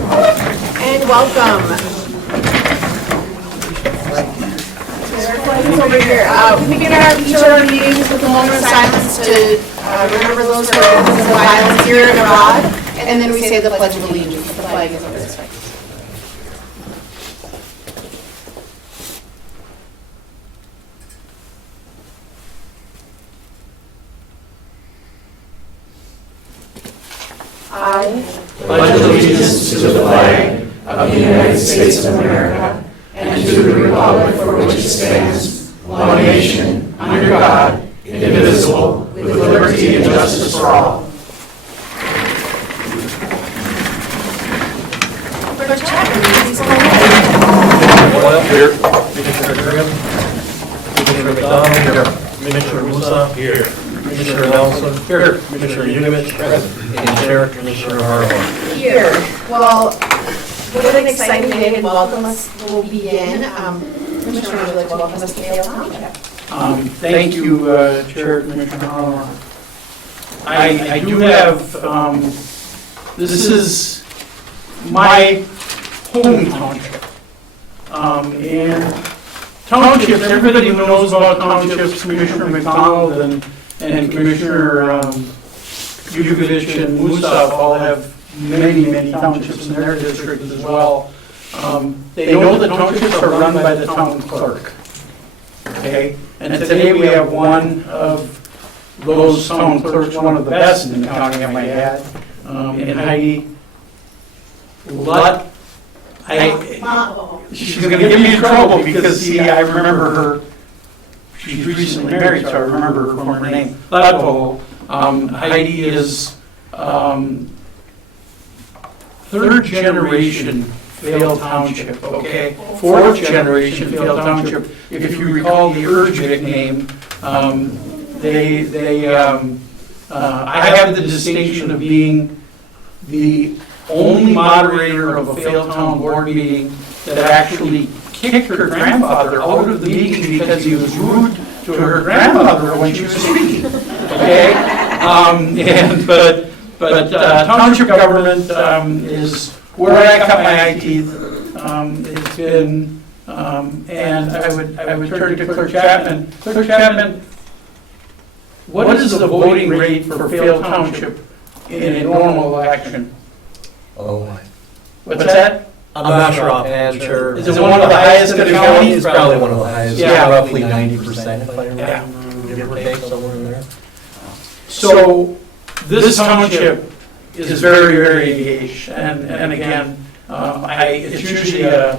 And welcome. Over here. We begin each of our meetings with a moment of silence to remember those who are victims of violence here and abroad, and then we say the Pledge of Allegiance. The flag is over this way. I pledge allegiance to the flag of the United States of America and to the republic for which it stands, one nation, under God, indivisible, with liberty and justice for all. Here. Commissioner Grimm. Commissioner McDonald. Here. Commissioner Musa. Here. Commissioner Nelson. Here. Commissioner Unimich. And Chair Commissioner Harlan. Here. Well, what an exciting day and welcome us will begin. Commissioner, would you like to welcome us to Fayal Township? Thank you, Chair Commissioner Harlan. I do have, this is my home township. And townships, everybody who knows about townships, Commissioner McDonald and Commissioner Yugovich and Musaf all have many townships in their districts as well. They know the townships are run by the town clerk. Okay, and today we have one of those town clerks, one of the best in the county, I might add, and Heidi. She's going to get me in trouble because, see, I remember her. She's recently married, so I remember her former name. Ladbo. Heidi is third generation Fayal Township, okay? Fourth generation Fayal Township. If you recall the Urgic name, I have the distinction of being the only moderator of a Fayal Town board meeting that actually kicked her grandfather out of the meeting because he was rude to her grandmother when she was speaking. Okay, but township government is where I cut my teeth. It's been, and I would turn to Clerk Chapman. Clerk Chapman, what is the voting rate for Fayal Township in a normal election? Oh, What's that? I'm not sure offhand, sure. Is it one of the highest in the county? It's probably one of the highest, Yeah. roughly 90% if I remember, Yeah. give or take, somewhere in there. So this township is very engaged, and again, it's usually a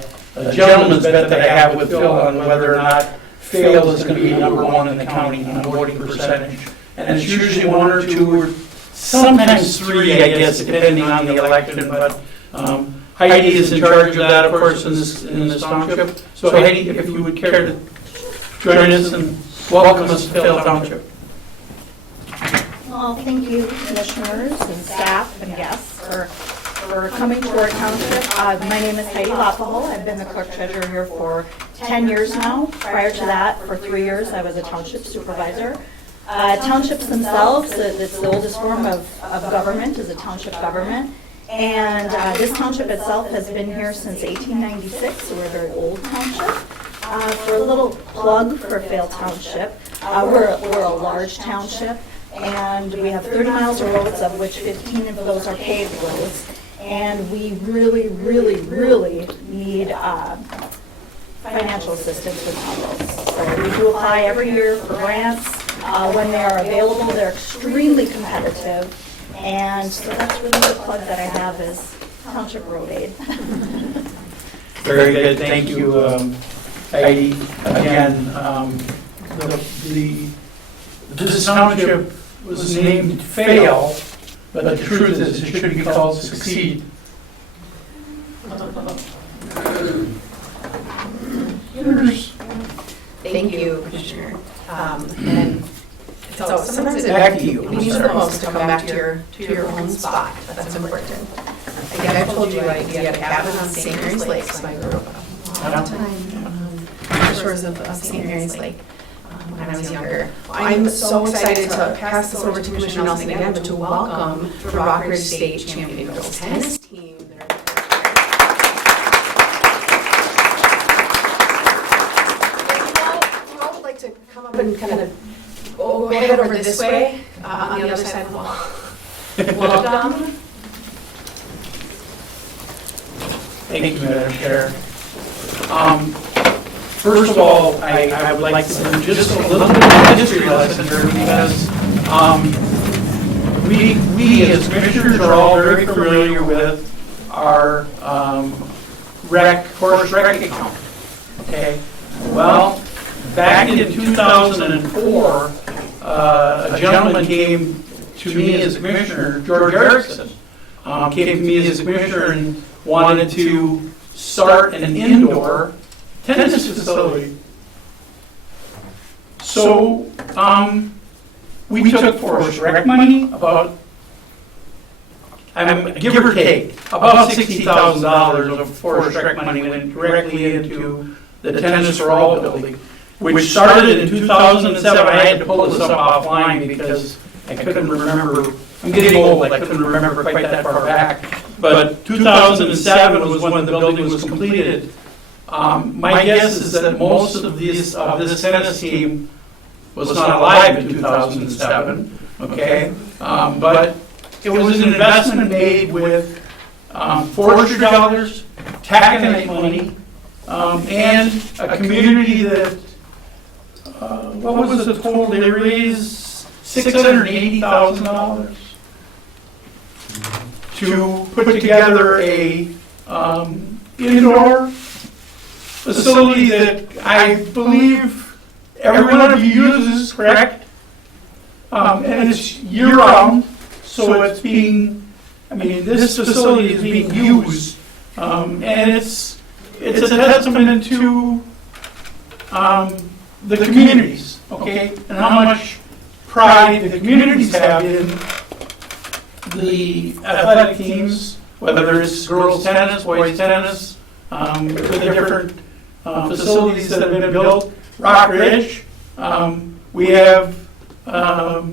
gentleman's bet that I have with Phil on whether or not Fayal is going to be number one in the county on voting percentage, and it's usually one or two or sometimes three, I guess, depending on the election, but Heidi is in charge of that, of course, in this township. So Heidi, if you would care to join us and welcome us to Fayal Township. Well, thank you, commissioners and staff and guests for coming to our township. My name is Heidi Lapahol. I've been the clerk treasurer here for 10 years now. Prior to that, for 3 years, I was a township supervisor. Townships themselves, it's the oldest form of government, is a township government. And this township itself has been here since 1896, so we're a very old township. For a little plug for Fayal Township, we're a large township, and we have 30 miles of roads, of which 15 of those are paved roads. And we really need financial assistance with town roads. So we do apply every year for grants. When they are available, they're extremely competitive. And so that's really the plug that I have is Township Road Aid. Very good, thank you, Heidi. Again, this township was named Fayal, but the truth is it should be called Succeed. Thank you, Commissioner. And so sometimes Back to you. it means the most to come back to your own spot. That's important. Again, I've told you we had a cabin on St. Mary's Lake, so I grew up a long time on the shores of St. Mary's Lake when I was younger. I'm so excited to pass this over to Commissioner Nelson again, but to welcome the Rockridge State Champion Girls Tennis Team. and kind of go head over this way, on the other side of the wall. Well done. Thank you, Madam Chair. First of all, I would like to do just a little bit of a history lesson here because we as commissioners are all very familiar with our horse rec account. Okay. Well, back in 2004, a gentleman came to me as a commissioner, George Erickson, came to me as a commissioner and wanted to start an indoor tennis facility. So we took forest rec money, about, give or take, about $60,000 of forest rec money went directly into the tennis for all building, which started in 2007. I had to pull this up offline because I couldn't remember. I'm getting old, I couldn't remember quite that far back. But 2007 was when the building was completed. My guess is that most of this tennis team was not alive in 2007, okay? But it was an investment made with forestry dollars, taconite money, and a community that, what was the total? They raised $680,000 to put together a indoor facility that I believe every one of you uses, correct? And it's year-round, so it's being, this facility is being used, and it's a testament to the communities, okay, and how much pride the communities have in the athletic teams, whether it's girls tennis, boys tennis, with the different facilities that have been built. Rock Ridge, we have, I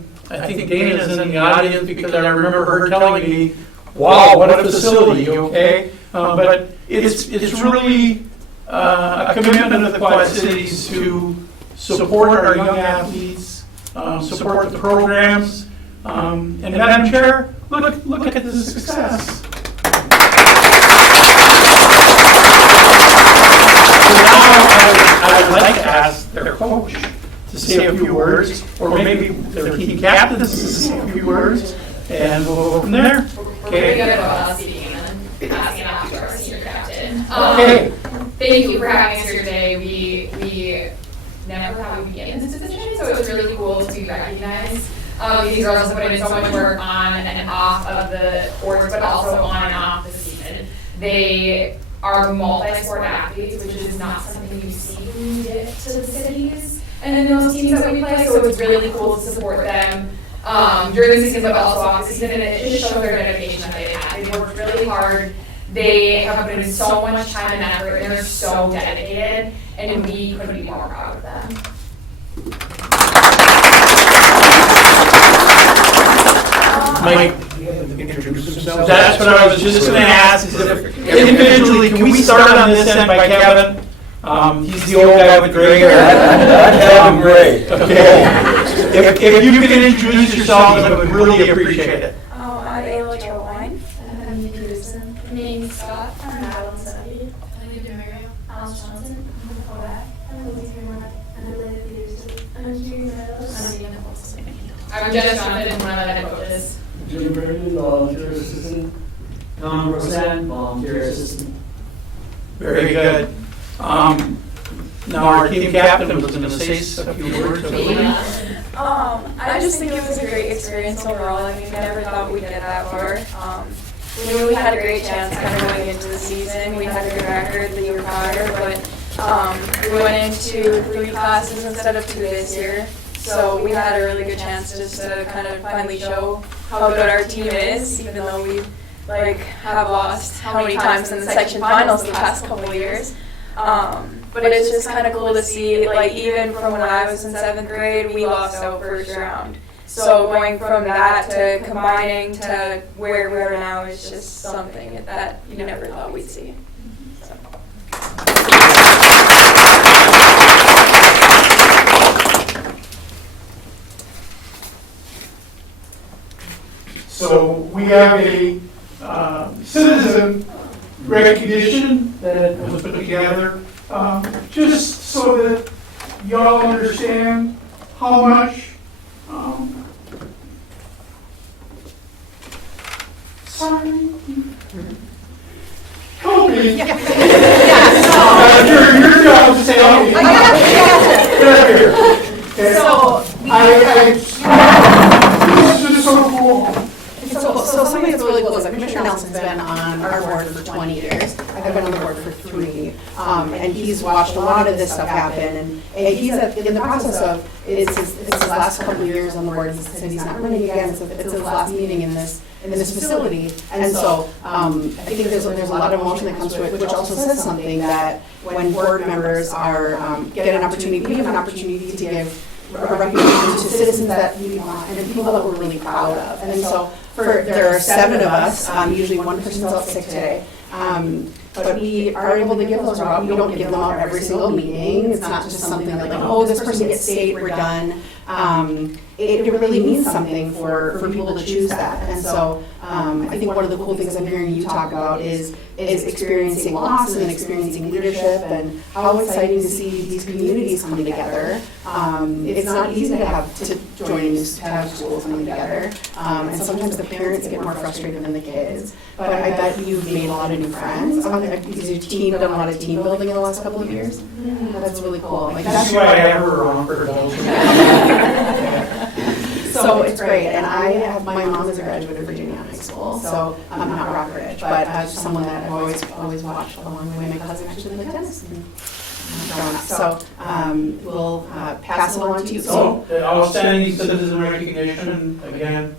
think Dana's in the audience because I remember her telling me, wow, what a facility, okay? But it's really a commitment of the Quad Cities to support our young athletes, support the programs, and Madam Chair, look at the success. I would like to ask their coach to say a few words, or maybe their team captain to say a few words, and we'll go from there. Okay. We're going to go speaking and then passing it off to our senior captain. Okay. Thank you for having us here today. We never thought we'd be in this position, so it was really cool to recognize these girls have put in so much work on and off of the courts, but also on and off the season. They are multi-sport athletes, which is not something you see when you get to the cities and in those teams that we play, so it's really cool to support them during the season, but also off the season, and it just shows their dedication that they've had. They've worked really hard. They have put in so much time and effort, and they're so dedicated, and we couldn't be more proud of them. Mike, that's what I was just going to ask. Individually, can we start on this end by Kevin? He's the old guy with gray hair. I'd have him gray. Okay. If you could introduce yourselves, I would really appreciate it. I'm Eveleth. I'm Nikki Peterson. Me, Scott. I'm Madeline Sunny. I'm Mario. Alice Johnson. I'm Kodak. I'm Louise Vermont. I'm Eveleth Peterson. I'm Judy Meadows. I'm Jess Jonathan, one of the head coaches. Jim Brandon, volunteer assistant. Tom Roseanne, volunteer assistant. Very good. Now our team captain was going to say a few words, I believe. I just think it was a great experience overall. I mean, I never thought we'd get that far. We knew we had a great chance kind of going into the season. We had a good record the year prior, but we went into 3 classes instead of 2 this year. So we had a really good chance just to kind of finally show how good our team is, even though we have lost how many times in the section finals the past couple of years. But it's just kind of cool to see, even from when I was in 7th grade, we lost out first round. So going from that to combining to where we are now is just something that you never thought we'd see. So we have a citizen recognition that was put together just so that y'all understand how much sorry. Help me. Your job is to say, help me. Get up here. Okay. This is so cool. So something that's really cool is that Commissioner Nelson's been on our board for 20 years. I've been on the board for 3. And he's watched a lot of this stuff happen. And he's in the process of, it's his last couple of years on the board. He said he's not running again. It's his last meeting in this facility. And so I think there's a lot of emotion that comes to it, which also says something that when board members are, get an opportunity, we have an opportunity to give recognition to citizens that we want and people that we're really proud of. And so there are 7 of us, usually one person's out sick today. But we are able to give those out. We don't give them out every single meeting. It's not just something like, oh, this person gets state, we're done. It really means something for people to choose that. And so I think one of the cool things I'm hearing you talk about is experiencing loss and experiencing leadership and how exciting to see these communities come together. It's not easy to have schools coming together. And sometimes the parents get more frustrated than the kids. But I bet you've made a lot of new friends. Because your team done a lot of team building in the last couple of years. That's really cool. Like, that's why I ever run for So it's great, and my mom is a graduate of Virginia High School, so I'm not Rockridge, but someone that I've always watched along the way. My cousin actually played tennis growing up, so we'll pass it along to you. So the outstanding citizen recognition again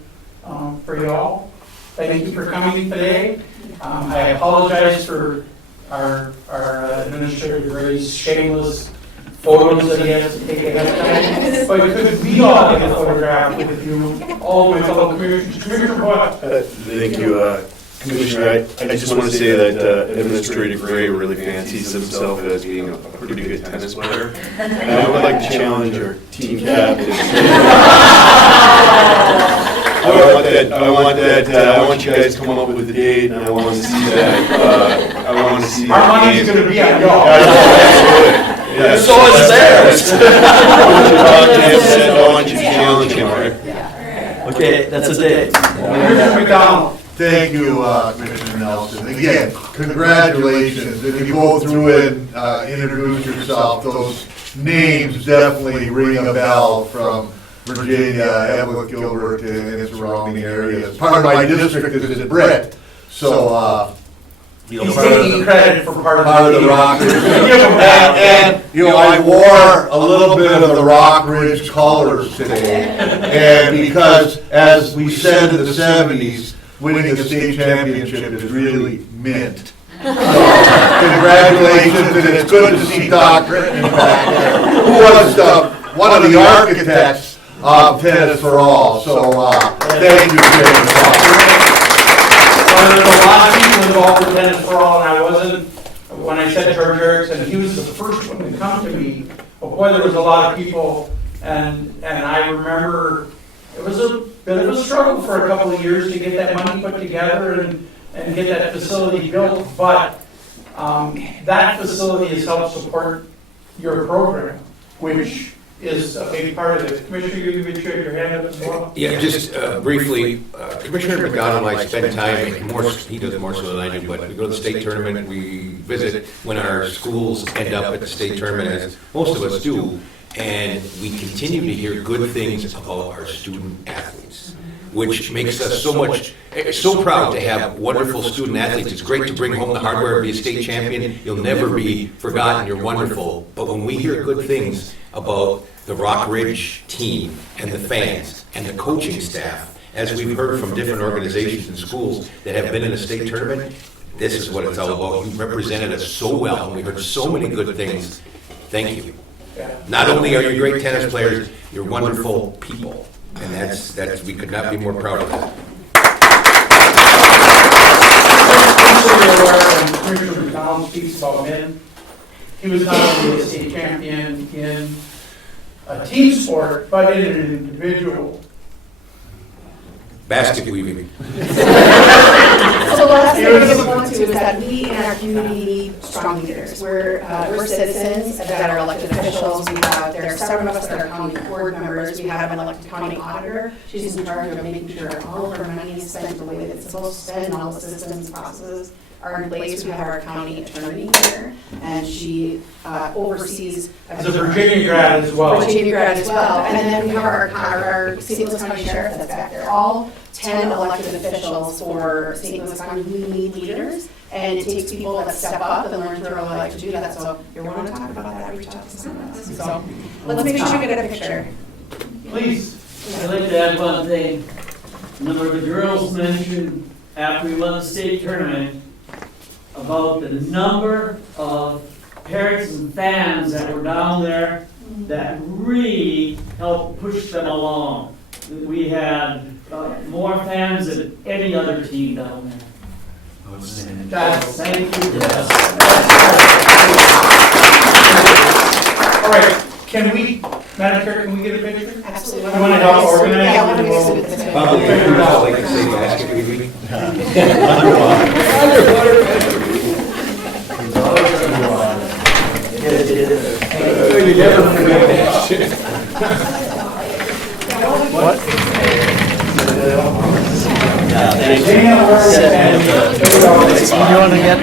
for y'all. Thank you for coming today. I apologize for our administrator Ray's shameless photos that he has to take ahead of time. But could we all get a photograph with you, all my fellow commissioners? Commissioner Boyle. Thank you, Commissioner. I just want to say that Administrator Gray really fancies himself as being a pretty good tennis player. And I would like to challenge our team captain. I want you guys to come up with a date, and I want to see that. I want to see. Our money's going to be on y'all. Yeah, so is theirs. I want you to challenge him, right? Okay, that's a date. Commissioner McDonald. Thank you, Commissioner Nelson. Again, congratulations. If you go through and introduce yourself, those names definitely ring a bell from Virginia, Eveleth, Gilbert, and surrounding areas. Part of my district is at Britt, so He's taking credit for part of the Rock Ridge. And I wore a little bit of the Rock Ridge colors today. And because, as we said in the 70s, winning a state championship is really mint. So, congratulations, and it's good to see Doc Britton back there, who was one of the architects of Tennis for All. So, thank you very much. There's a lot of people involved in Tennis for All, and I wasn't, when I said George Erickson, he was the first one to come to me, but boy, there was a lot of people, and I remember it was a bit of a struggle for a couple of years to get that money put together and get that facility built, but that facility has helped support your program, which is a big part of it. Commissioner, you can share your hand up as well. Yeah, just briefly, Commissioner McDonald and I spend time, he does more so than I do, but we go to the state tournament, we visit when our schools end up at the state tournament, as most of us do, and we continue to hear good things about our student athletes, which makes us so proud to have wonderful student athletes. It's great to bring home the hardware and be a state champion. You'll never be forgotten. You're wonderful. But when we hear good things about the Rock Ridge team and the fans and the coaching staff, as we've heard from different organizations and schools that have been in a state tournament, this is what it's all about. You represented us so well, and we heard so many good things. Thank you. Not only are you great tennis players, you're wonderful people. And that's we could not be more proud of that. Commissioner McDonald speaks about men. He was not only a state champion in a team sport, but in an individual basket weaving. So the last thing I want to is that we in our community need strong leaders. We're citizens that are elected officials. There are several of us that are county board members. We have an elected county auditor. She's in charge of making sure all of our money is spent the way that it's supposed to spend, and all the systems and processes are in place. We have our county attorney here, and she oversees. As a Virginia grad as well. Virginia grad as well. And then we have our St. Louis County Sheriff that's back there. All 10 elected officials for St. Louis County. We need leaders, and it takes people that step up and learn to really like to do that. So if you want to talk about that, reach out to someone else. So let's make sure we get a picture. Please. I'd like to add one thing. A number of the girls mentioned after we won the state tournament about the number of parents and fans that were down there that really helped push them along. We had more fans than any other team down there. Thank you. Yes. All right, can we, Madam Chair, can we get a picture? Absolutely. You want to help organize? Yeah, I want to make sure it's Probably, like to say basket weaving. You never forget that. What? You want to get?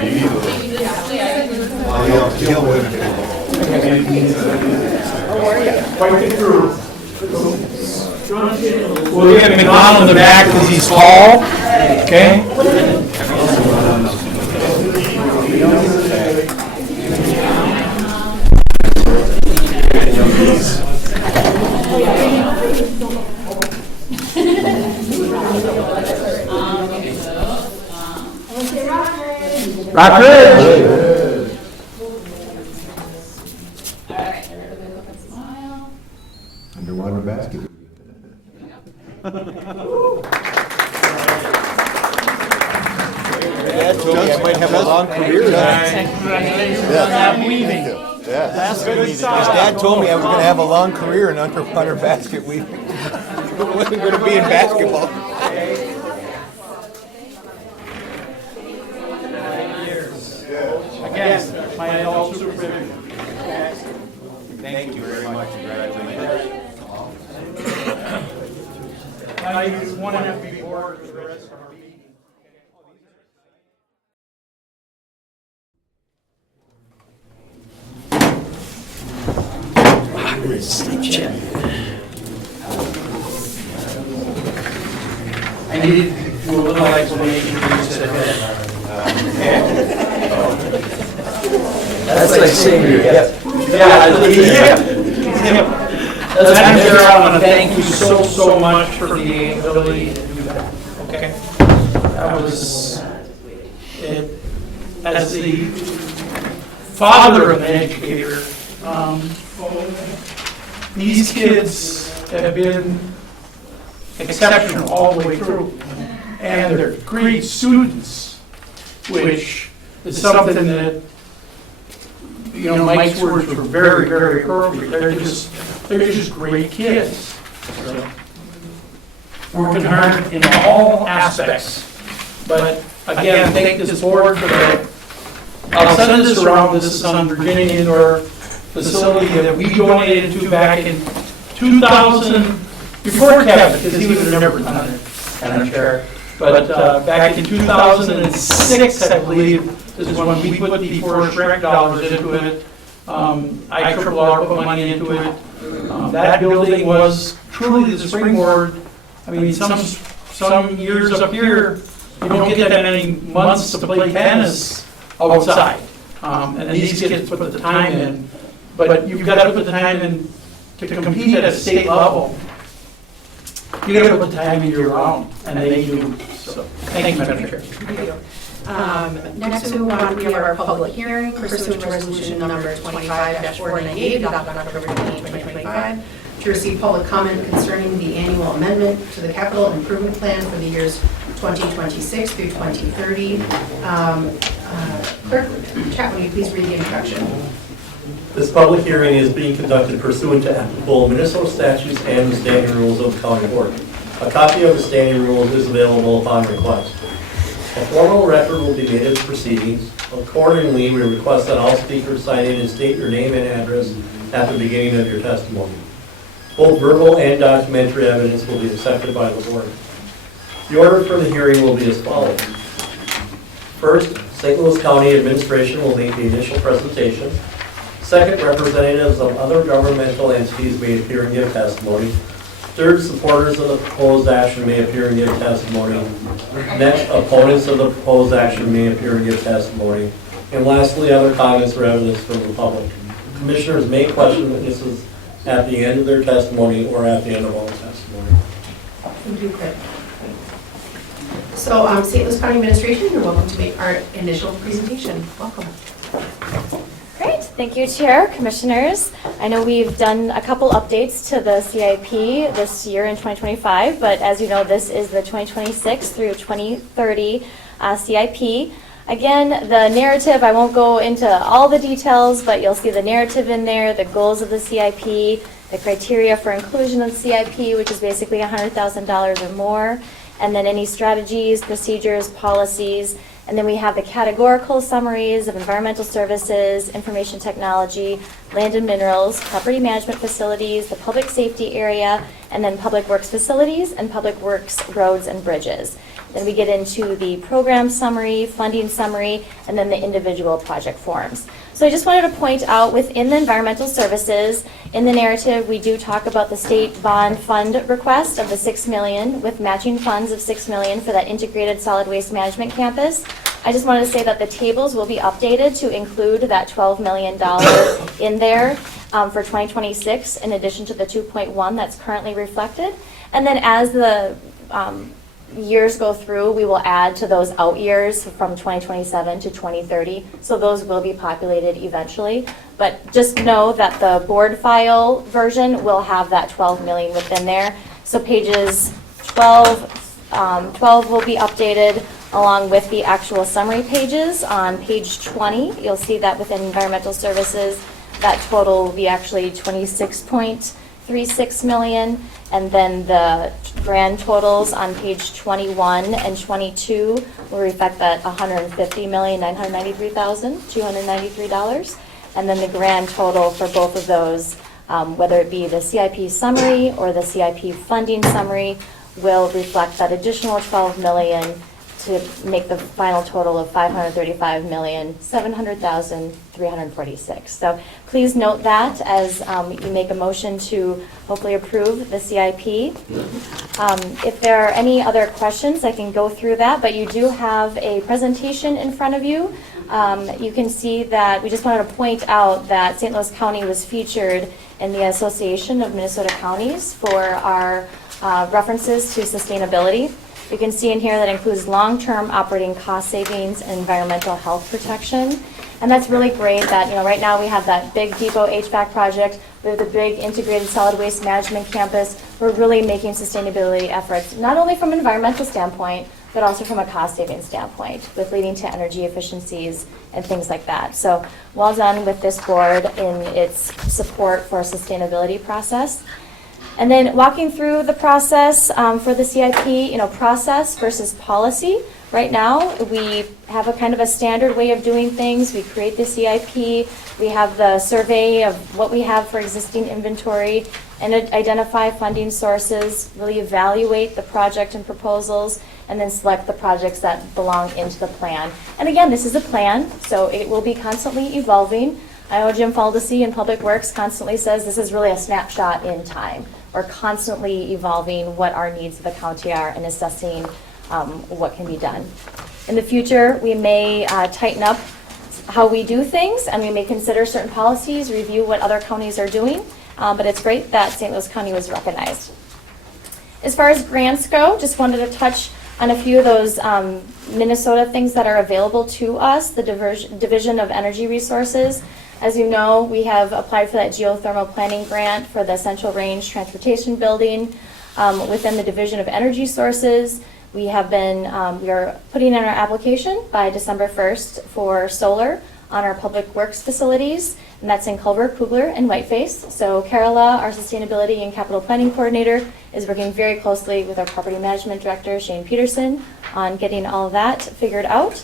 Quite the crew. We'll get McDonald in the back because he's tall. Okay? Rockridge! Alright, everybody look and smile. Underwater basket. Dad told me I might have a long career. Congratulations on that weaving. Basket weaving. His dad told me I was going to have a long career in underwater basket weaving. It wasn't going to be in basketball. Again, my adult supervision. Thank you very much. Congratulations. I just want to be bored with the rest of our meeting. I needed a little explanation for you to ahead. That's like saying your hip. Yeah, Madam Chair, I want to thank you so much for the ability to do that. Okay? That was it. As the father of an educator, these kids have been exceptional all the way through. And they're great students, which is something that, you know, Mike's words were very, very appropriate. They're just great kids. So, working hard in all aspects. But again, thank this board for that. I'll send this around. This is on Virginia Indoor Facility that we donated to back in 2000, before Kevin, because he would have never done it, I'm sure. But back in 2006, I believe, is when we put the Forest Rec dollars into it. IRRR put money into it. That building was truly the springboard. I mean, some years up here, you don't get that many months to play tennis outside. And these kids put the time in. But you've got to put the time in to compete at a state level. You got to put the time in year round, and they do. So, thank you, Madam Chair. Next, we have our public hearing pursuant to resolution number 25-498 adopted on October 28, 2025, to receive public comment concerning the annual amendment to the capital improvement plan for the years 2026 through 2030. Clerk Chat, will you please read the introduction? This public hearing is being conducted pursuant to applicable Minnesota statutes and the standing rules of the county board. A copy of the standing rules is available upon request. A formal record will be made of the proceedings. Accordingly, we request that all speakers sign in and state your name and address at the beginning of your testimony. Both verbal and documentary evidence will be accepted by the board. The order for the hearing will be as follows. First, St. Louis County Administration will make the initial presentation. Second, representatives of other governmental entities may appear and give testimony. Third, supporters of the proposed action may appear and give testimony. Next, opponents of the proposed action may appear and give testimony. And lastly, other comments or evidence from the public. Commissioners may question witnesses at the end of their testimony or at the end of all testimony. Thank you, Craig. So, St. Louis County Administration, you're welcome to make our initial presentation. Welcome. Great, thank you, Chair, Commissioners. I know we've done a couple updates to the CIP this year in 2025, but as you know, this is the 2026 through 2030 CIP. Again, the narrative, I won't go into all the details, but you'll see the narrative in there, the goals of the CIP, the criteria for inclusion of the CIP, which is basically $100,000 or more, and then any strategies, procedures, policies, and then we have the categorical summaries of environmental services, information technology, land and minerals, property management facilities, the public safety area, and then public works facilities and public works roads and bridges. Then we get into the program summary, funding summary, and then the individual project forms. So I just wanted to point out within the environmental services, in the narrative, we do talk about the state bond fund request of the $6 million with matching funds of $6 million for that integrated solid waste management campus. I just wanted to say that the tables will be updated to include that $12 million in there for 2026 in addition to the 2.1 that's currently reflected. And then as the years go through, we will add to those out years from 2027 to 2030. So those will be populated eventually. But just know that the board file version will have that 12 million within there. So pages 12 will be updated along with the actual summary pages. On page 20, you'll see that within environmental services, that total will be actually 26.36 million. And then the grand totals on page 21 and 22 will reflect that $150,993,293. And then the grand total for both of those, whether it be the CIP summary or the CIP funding summary, will reflect that additional 12 million to make the final total of $535,700,346. So please note that as you make a motion to hopefully approve the CIP. If there are any other questions, I can go through that, but you do have a presentation in front of you. You can see that we just wanted to point out that St. Louis County was featured in the Association of Minnesota Counties for our references to sustainability. You can see in here that includes long-term operating cost savings and environmental health protection. And that's really great that, right now we have that big depot HVAC project, we have the big integrated solid waste management campus. We're really making sustainability efforts, not only from an environmental standpoint, but also from a cost saving standpoint, with leading to energy efficiencies and things like that. So well done with this board in its support for a sustainability process. And then walking through the process for the CIP, process versus policy. Right now, we have a kind of a standard way of doing things. We create the CIP, we have the survey of what we have for existing inventory, and identify funding sources, really evaluate the project and proposals, and then select the projects that belong into the plan. And again, this is a plan, so it will be constantly evolving. I know Jim Faldesi in Public Works constantly says this is really a snapshot in time. We're constantly evolving what our needs of the county are and assessing what can be done. In the future, we may tighten up how we do things, and we may consider certain policies, review what other counties are doing, but it's great that St. Louis County was recognized. As far as grants go, just wanted to touch on a few of those Minnesota things that are available to us, the Division of Energy Resources. As you know, we have applied for that geothermal planning grant for the Central Range Transportation Building within the Division of Energy Sources. We have been, we are putting in our application by December 1st for solar on our public works facilities, and that's in Culver, Kugler, and Whiteface. So Carola, our sustainability and capital planning coordinator, is working very closely with our property management director, Shane Peterson, on getting all of that figured out.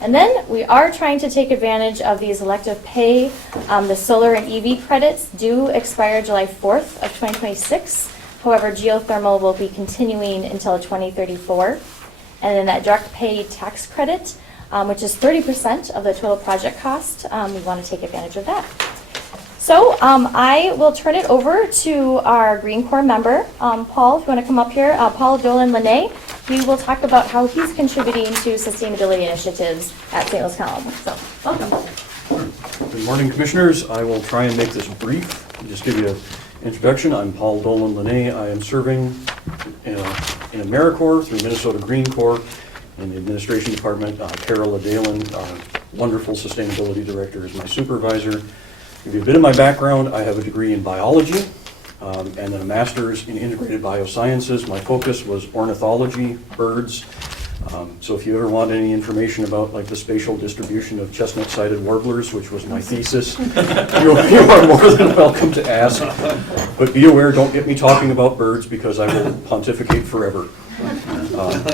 And then we are trying to take advantage of these elective pay. The solar and EV credits do expire July 4th of 2026. However, geothermal will be continuing until 2034. And then that direct pay tax credit, which is 30% of the total project cost, we want to take advantage of that. So I will turn it over to our Green Corps member, Paul, if you want to come up here. Paul Dolan-Lene. He will talk about how he's contributing to sustainability initiatives at St. Louis County. So, welcome. Good morning, Commissioners. I will try and make this brief. Just give you an introduction. I'm Paul Dolan-Lene. I am serving in AmeriCorps through Minnesota Green Corps in the Administration Department. Carola Dalen, our wonderful Sustainability Director, is my supervisor. Give you a bit of my background. I have a degree in biology and then a master's in integrated biosciences. My focus was ornithology, birds. So if you ever want any information about like the spatial distribution of chestnut-sided warblers, which was my thesis, you are more than welcome to ask. But be aware, don't get me talking about birds because I will pontificate forever.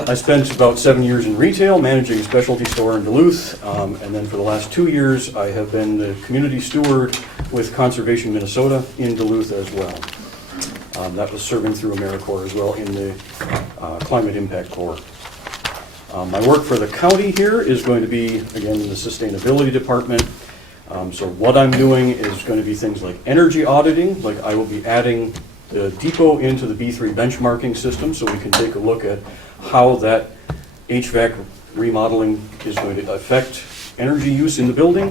I spent about 7 years in retail, managing a specialty store in Duluth, and then for the last 2 years, I have been the community steward with Conservation Minnesota in Duluth as well. That was serving through AmeriCorps as well in the Climate Impact Corps. My work for the county here is going to be, again, in the Sustainability Department. So what I'm doing is going to be things like energy auditing, like I will be adding the depot into the B3 benchmarking system so we can take a look at how that HVAC remodeling is going to affect energy use in the building,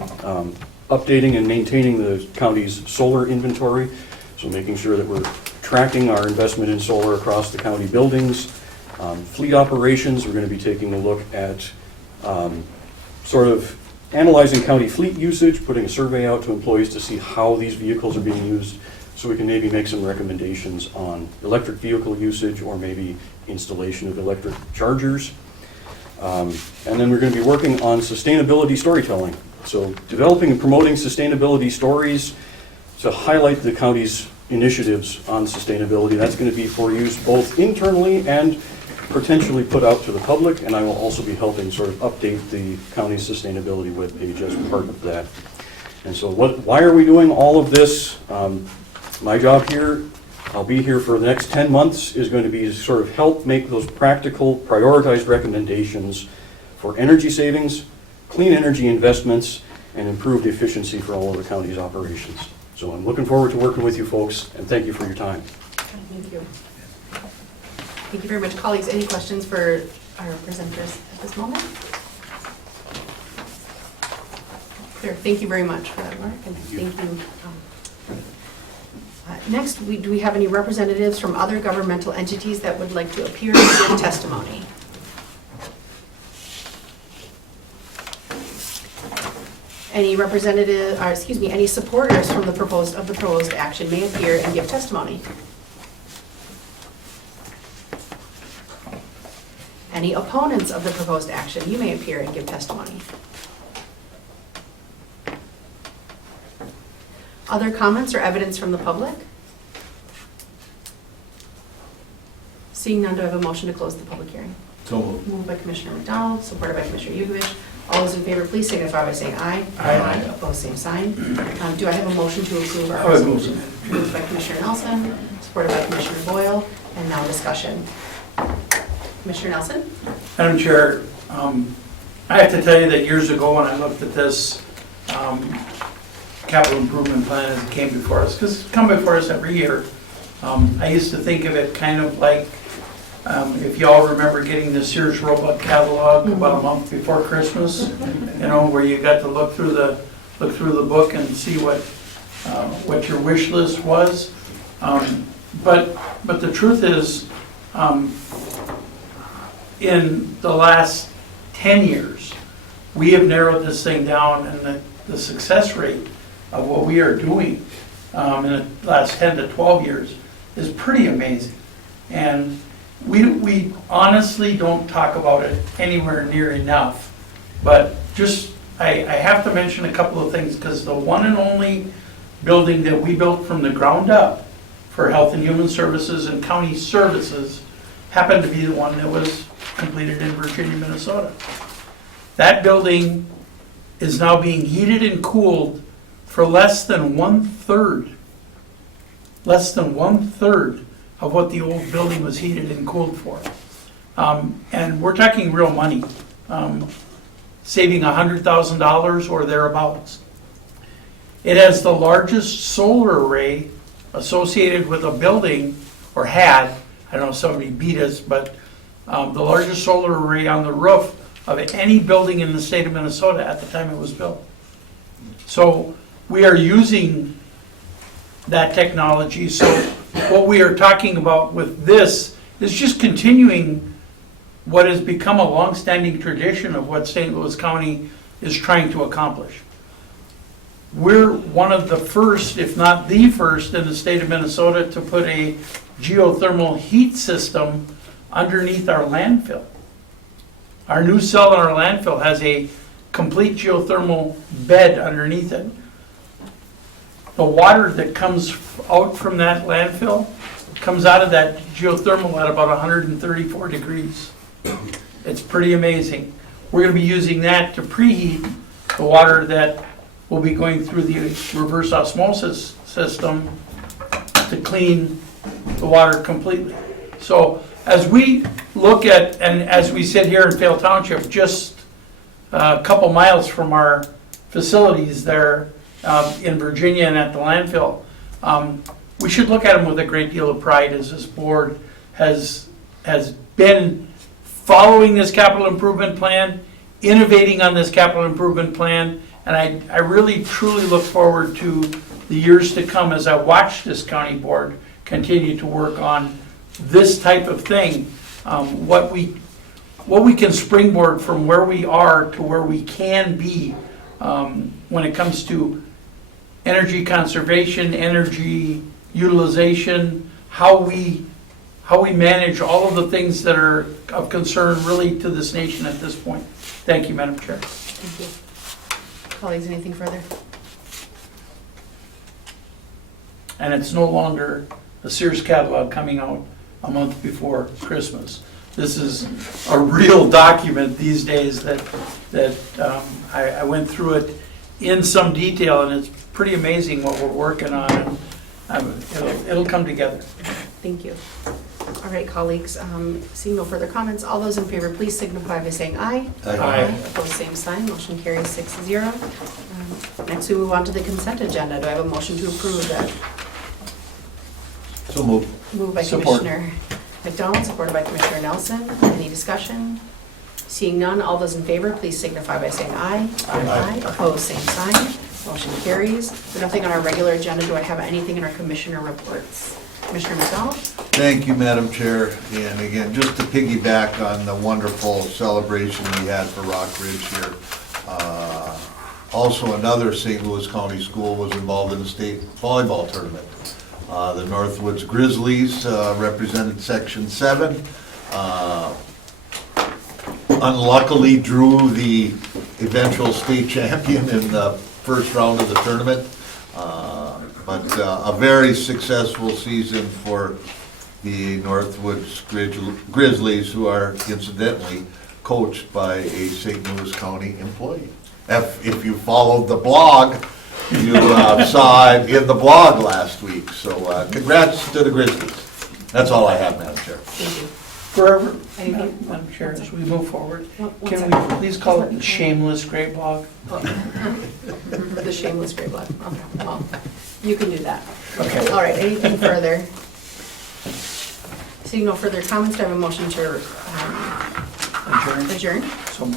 updating and maintaining the county's solar inventory, so making sure that we're tracking our investment in solar across the county buildings. Fleet operations, we're going to be taking a look at sort of analyzing county fleet usage, putting a survey out to employees to see how these vehicles are being used, so we can maybe make some recommendations on electric vehicle usage or maybe installation of electric chargers. And then we're going to be working on sustainability storytelling. So developing and promoting sustainability stories to highlight the county's initiatives on sustainability. That's going to be for use both internally and potentially put out to the public, and I will also be helping sort of update the county's sustainability webpage as part of that. And so why are we doing all of this? My job here, I'll be here for the next 10 months, is going to be to sort of help make those practical, prioritized recommendations for energy savings, clean energy investments, and improved efficiency for all of the county's operations. So I'm looking forward to working with you folks, and thank you for your time. Thank you. Thank you very much. Colleagues, any questions for our presenters at this moment? Clear. Thank you very much for that, Mark, and thank you. Next, do we have any representatives from other governmental entities that would like to appear and give testimony? Any representative, or excuse me, any supporters from the proposed action may appear and give testimony. Any opponents of the proposed action, you may appear and give testimony. Other comments or evidence from the public? Seeing none, do I have a motion to close the public hearing? So moved. Moved by Commissioner McDonald, supported by Commissioner Yukovich. All those in favor, please signify by saying aye. Aye. Opposed, same sign. Do I have a motion to approve our I would move resolution? Moved by Commissioner Nelson, supported by Commissioner Boyle, and now discussion. Commissioner Nelson? Madam Chair, I have to tell you that years ago when I looked at this capital improvement plan as it came before us, because it's come before us every year, I used to think of it kind of like, if y'all remember getting the Sears Roebuck catalog about a month before Christmas, you know, where you got to look through the book and see what your wish list was. But the truth is, in the last 10 years, we have narrowed this thing down, and the success rate of what we are doing in the last 10 to 12 years is pretty amazing. And we honestly don't talk about it anywhere near enough, but just I have to mention a couple of things, because the one and only building that we built from the ground up for Health and Human Services and County Services happened to be the one that was completed in Virginia, Minnesota. That building is now being heated and cooled for less than 1/3 of what the old building was heated and cooled for. And we're talking real money, saving $100,000 or thereabouts. It has the largest solar array associated with a building, or had, I don't know if somebody beat us, but the largest solar array on the roof of any building in the state of Minnesota at the time it was built. So we are using that technology. So what we are talking about with this is just continuing what has become a long-standing tradition of what St. Louis County is trying to accomplish. We're one of the first, if not the first, in the state of Minnesota to put a geothermal heat system underneath our landfill. Our new cell in our landfill has a complete geothermal bed underneath it. The water that comes out from that landfill comes out of that geothermal at about 134 degrees. It's pretty amazing. We're going to be using that to preheat the water that will be going through the reverse osmosis system to clean the water completely. So as we look at, and as we sit here in Fayal Township, just a couple miles from our facilities there in Virginia and at the landfill, we should look at them with a great deal of pride, as this board has been following this capital improvement plan, innovating on this capital improvement plan, and I really truly look forward to the years to come as I watch this county board continue to work on this type of thing, what we can springboard from where we are to where we can be when it comes to energy conservation, energy utilization, how we manage all of the things that are of concern really to this nation at this point. Thank you, Madam Chair. Thank you. Colleagues, anything further? And it's no longer a Sears catalog coming out a month before Christmas. This is a real document these days that I went through it in some detail, and it's pretty amazing what we're working on. It'll come together. Thank you. All right, colleagues, seeing no further comments, all those in favor, please signify by saying aye. Aye. Opposed, same sign. Motion carries 6-0. Next, we move on to the consent agenda. Do I have a motion to approve that? So moved. Moved by Support. Commissioner McDonald, supported by Commissioner Nelson. Any discussion? Seeing none, all those in favor, please signify by saying aye. Aye. Opposed, same sign. Motion carries. With nothing on our regular agenda, do I have anything in our commissioner reports? Commissioner McDonald? Thank you, Madam Chair. And again, just to piggyback on the wonderful celebration we had for Rock Ridge here. Also, another St. Louis County school was involved in the state volleyball tournament. The Northwoods Grizzlies represented Section 7. Unluckily drew the eventual state champion in the first round of the tournament. But a very successful season for the Northwoods Grizzlies, who are incidentally coached by a St. Louis County employee. If you followed the blog, you saw it in the blog last week. So congrats to the Grizzlies. That's all I have, Madam Chair. Thank you. Forever, Madam Chair, as we move forward, can we please call it the shameless great blog? The shameless gray blood. Okay, well, you can do that. Okay. All right, anything further? Seeing no further comments, do I have a motion to adjourn? So,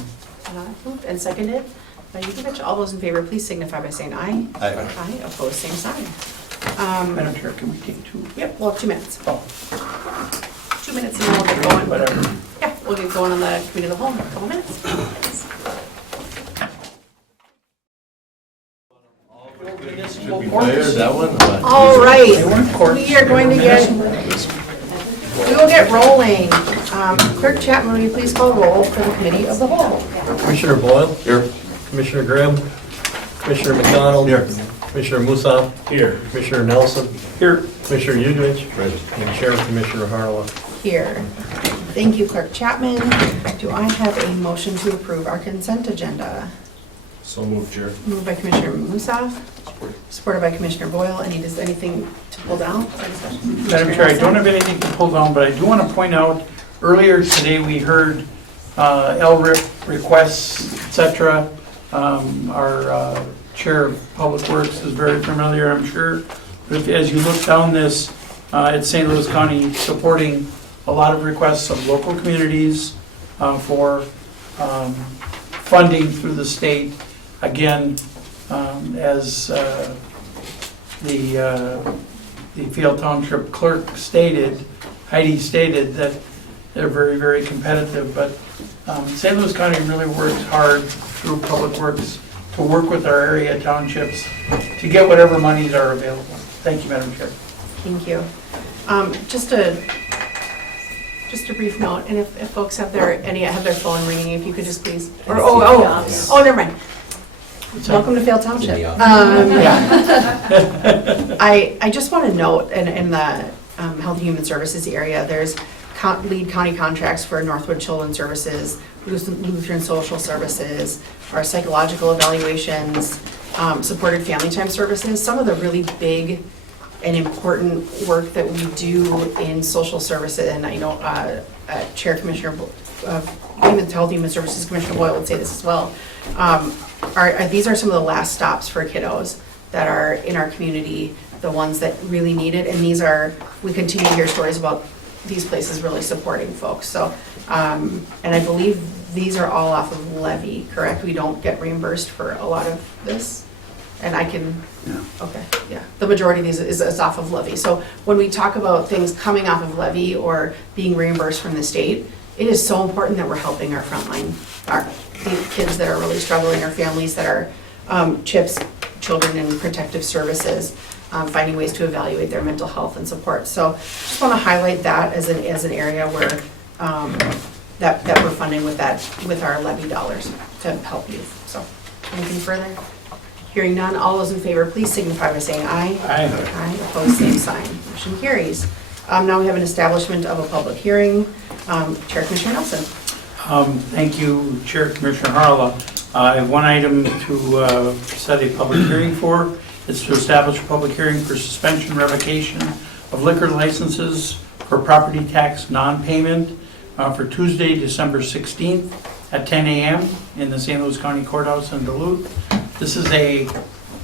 Moved and seconded by Yukovich. All those in favor, please signify by saying aye. Aye. Aye, opposed, same sign. Madam Chair, can we take two? Yep, well, 2 minutes. Oh, 2 minutes and then we'll get going. whatever. Yeah, we'll get going on the committee of the whole in a couple minutes. All right, we are going to we will get rolling. Clerk Chapman, will you please call roll for the committee of the whole? Commissioner Boyle? Here. Commissioner Grimm, Commissioner McDonald. Here. Commissioner Musa. Here. Commissioner Nelson. Here. Commissioner Udrich. And Chair Commissioner Harla. Here. Thank you, Clerk Chapman. Do I have a motion to approve our consent agenda? So moved, Chair. Moved by Commissioner Musa, supported by Commissioner Boyle. Anything to pull down? Madam Chair, I don't have anything to pull down, but I do want to point out, earlier today, we heard LRIP requests, et cetera. Our Chair of Public Works is very familiar, I'm sure. But as you look down this, it's St. Louis County supporting a lot of requests of local communities for funding through the state. Again, as the Fayal Township clerk stated, Heidi stated, that they're very, very competitive, but St. Louis County really works hard through Public Works to work with our area townships to get whatever monies are available. Thank you, Madam Chair. Thank you. Just a brief note, and if folks have their phone ringing, if you could just please, oh, never mind. Welcome to Fayal Township. I just want to note, in the Health and Human Services area, there's lead county contracts for Northwood Children's Services, Lutheran Social Services, our psychological evaluations, supported family time services. Some of the really big and important work that we do in social services, and I know Chair Commissioner Health and Human Services Commissioner Boyle would say this as well. These are some of the last stops for kiddos that are in our community, the ones that really need it, and we continue to hear stories about these places really supporting folks. So, and I believe these are all off of levy, correct? We don't get reimbursed for a lot of this? And I can, okay, yeah. The majority of these is off of levy. So when we talk about things coming off of levy or being reimbursed from the state, it is so important that we're helping our frontline, the kids that are really struggling, our families that are CHIPS, Children in Protective Services, finding ways to evaluate their mental health and support. So just want to highlight that as an area where that we're funding with our levy dollars to help youth. So anything further? Hearing none, all those in favor, please signify by saying aye. Aye. Aye, opposed, same sign. Motion carries. Now we have an establishment of a public hearing. Chair Commissioner Nelson. Thank you, Chair Commissioner Harla. I have one item to set a public hearing for. It's to establish a public hearing for suspension revocation of liquor licenses for property tax non-payment for Tuesday, December 16th at 10 a.m. in the St. Louis County Courthouse in Duluth. This is a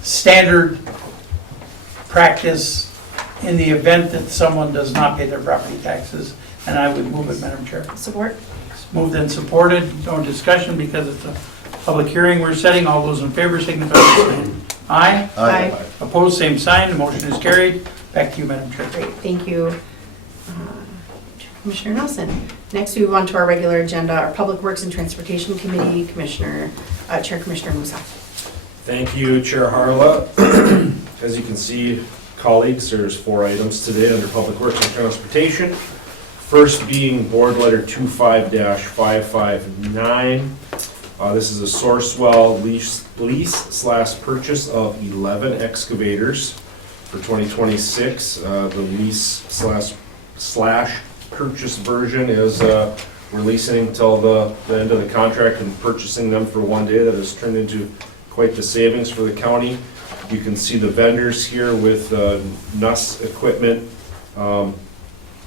standard practice in the event that someone does not pay their property taxes, and I would move it, Madam Chair. Support. Moved and supported. No discussion because it's a public hearing we're setting. All those in favor signify by saying aye. Aye. Opposed, same sign. The motion is carried. Back to you, Madam Chair. Great, thank you, Commissioner Nelson. Next, we move on to our regular agenda, our Public Works and Transportation Committee, Chair Commissioner Musa. Thank you, Chair Harla. As you can see, colleagues, there's 4 items today under Public Works and Transportation. First being Board Letter 25-559. This is a Sourcewell lease/purchase of 11 excavators for 2026. The lease/purchase version is we're leasing until the end of the contract and purchasing them for one day. That has turned into quite the savings for the county. You can see the vendors here with NUS equipment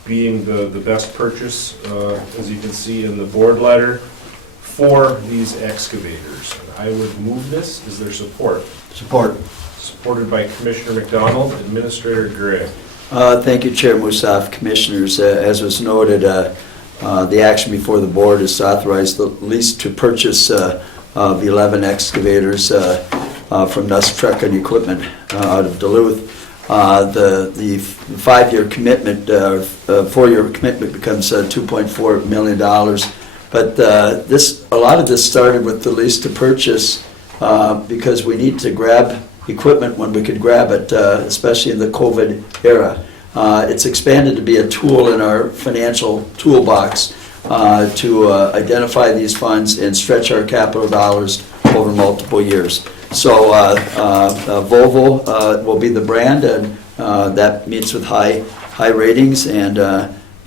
being the best purchase, as you can see in the board letter, for these excavators. I would move this. Is there support? Support. Supported by Commissioner McDonald. Administrator Gray. Thank you, Chair Musaf. Commissioners, as was noted, the action before the board is to authorize the lease to purchase of 11 excavators from NUS Truck and Equipment out of Duluth. The 5-year commitment, 4-year commitment becomes $2.4 million. But a lot of this started with the lease to purchase because we need to grab equipment when we could grab it, especially in the COVID era. It's expanded to be a tool in our financial toolbox to identify these funds and stretch our capital dollars over multiple years. So Volvo will be the brand, and that meets with high ratings, and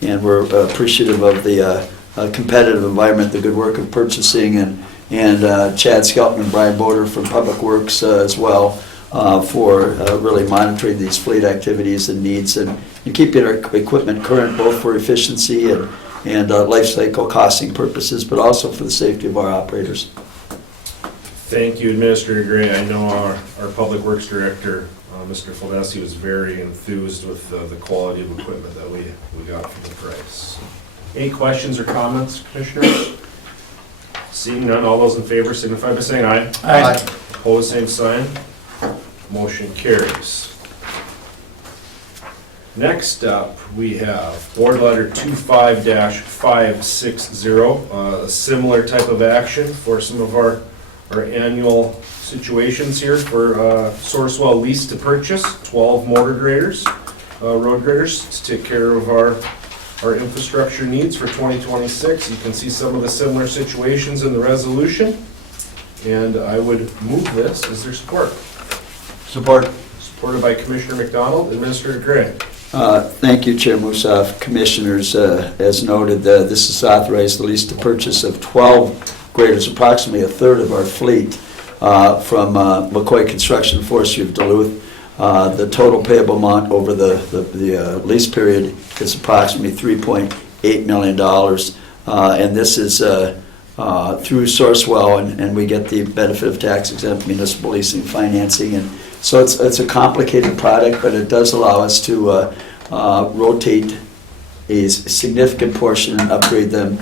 we're appreciative of the competitive environment, the good work of purchasing, and Chad Skelton and Brian Boder from Public Works as well for really monitoring these fleet activities and needs and keeping our equipment current, both for efficiency and life cycle costing purposes, but also for the safety of our operators. Thank you, Administrator Gray. I know our Public Works Director, Mr. Faldesi, was very enthused with the quality of equipment that we got for the price. Any questions or comments, Commissioners? Seeing none, all those in favor signify by saying aye. Aye. Opposed, same sign. Motion carries. Next up, we have Board Letter 25-560, a similar type of action for some of our annual situations here for Sourcewell lease to purchase 12 motor graders, road graders, to take care of our infrastructure needs for 2026. You can see some of the similar situations in the resolution, and I would move this. Is there support? Support. Supported by Commissioner McDonald. Administrator Gray. Thank you, Chair Musaf. Commissioners, as noted, this is authorized the lease to purchase of 12 graders, approximately a third of our fleet, from McCoy Construction Forestry of Duluth. The total payable amount over the lease period is approximately $3.8 million. And this is through Sourcewell, and we get the benefit of tax-exempt municipal leasing financing. And so it's a complicated product, but it does allow us to rotate a significant portion and upgrade them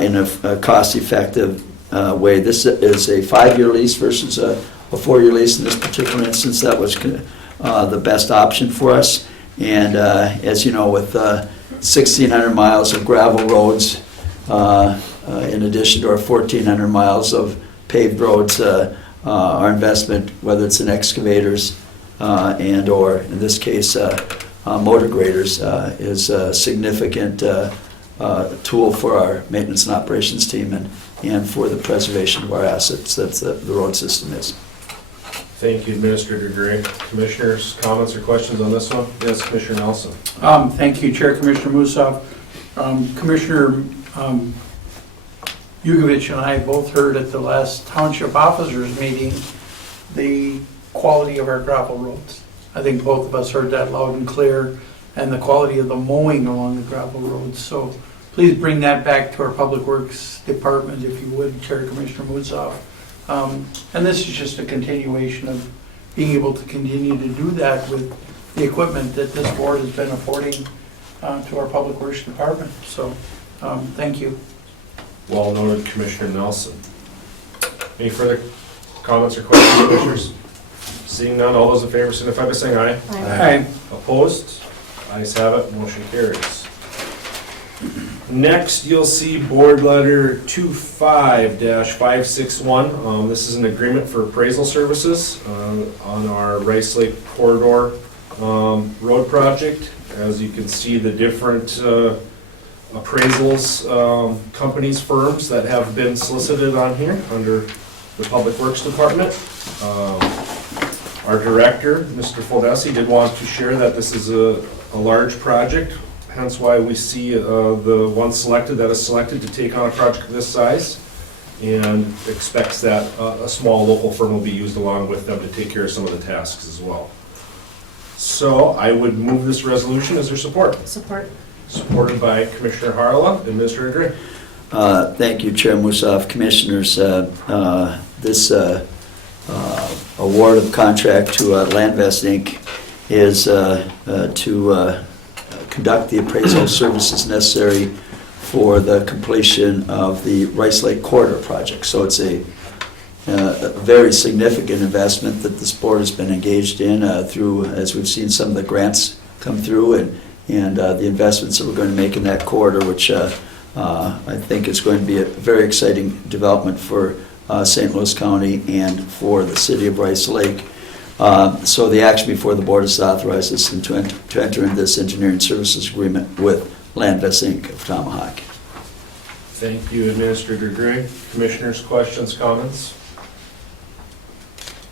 in a cost-effective way. This is a 5-year lease versus a 4-year lease. In this particular instance, that was the best option for us. And as you know, with 1,600 miles of gravel roads, in addition to our 1,400 miles of paved roads, our investment, whether it's in excavators and or, in this case, motor graders, is a significant tool for our maintenance and operations team and for the preservation of our assets that the road system is. Thank you, Administrator Gray. Commissioners, comments or questions on this one? Yes, Commissioner Nelson. Thank you, Chair, Commissioner Musaf. Commissioner Yugovich and I both heard at the last Township Officers meeting the quality of our gravel roads. I think both of us heard that loud and clear, and the quality of the mowing along the gravel roads. So please bring that back to our Public Works Department, if you would, Chair, Commissioner Musaf. And this is just a continuation of being able to continue to do that with the equipment that this board has been affording to our Public Works Department. So thank you. Well noted, Commissioner Nelson. Any further comments or questions, Commissioners? Seeing none, all those in favor signify by saying aye. Aye. Opposed? Ayes have it, motion carries. Next, you'll see Board Letter 25-561. This is an agreement for appraisal services on our Rice Lake Corridor road project. As you can see, the different appraisals companies, firms that have been solicited on here under the Public Works Department. Our director, Mr. Faldesi, did want to share that this is a large project, hence why we see the one selected that is selected to take on a project of this size, and expects that a small local firm will be used along with them to take care of some of the tasks as well. So I would move this resolution. Is there support? Support. Supported by Commissioner Harla. Administrator Gray. Thank you, Chair Musaf. Commissioners, this award of contract to Landvest Inc. is to conduct the appraisal services necessary for the completion of the Rice Lake Corridor project. So it's a very significant investment that this board has been engaged in through, as we've seen some of the grants come through, and the investments that we're going to make in that corridor, which I think is going to be a very exciting development for St. Louis County and for the city of Rice Lake. So the action before the board is authorized us to enter in this engineering services agreement with Landvest Inc. of Tomahawk. Thank you, Administrator Gray. Commissioners, questions, comments?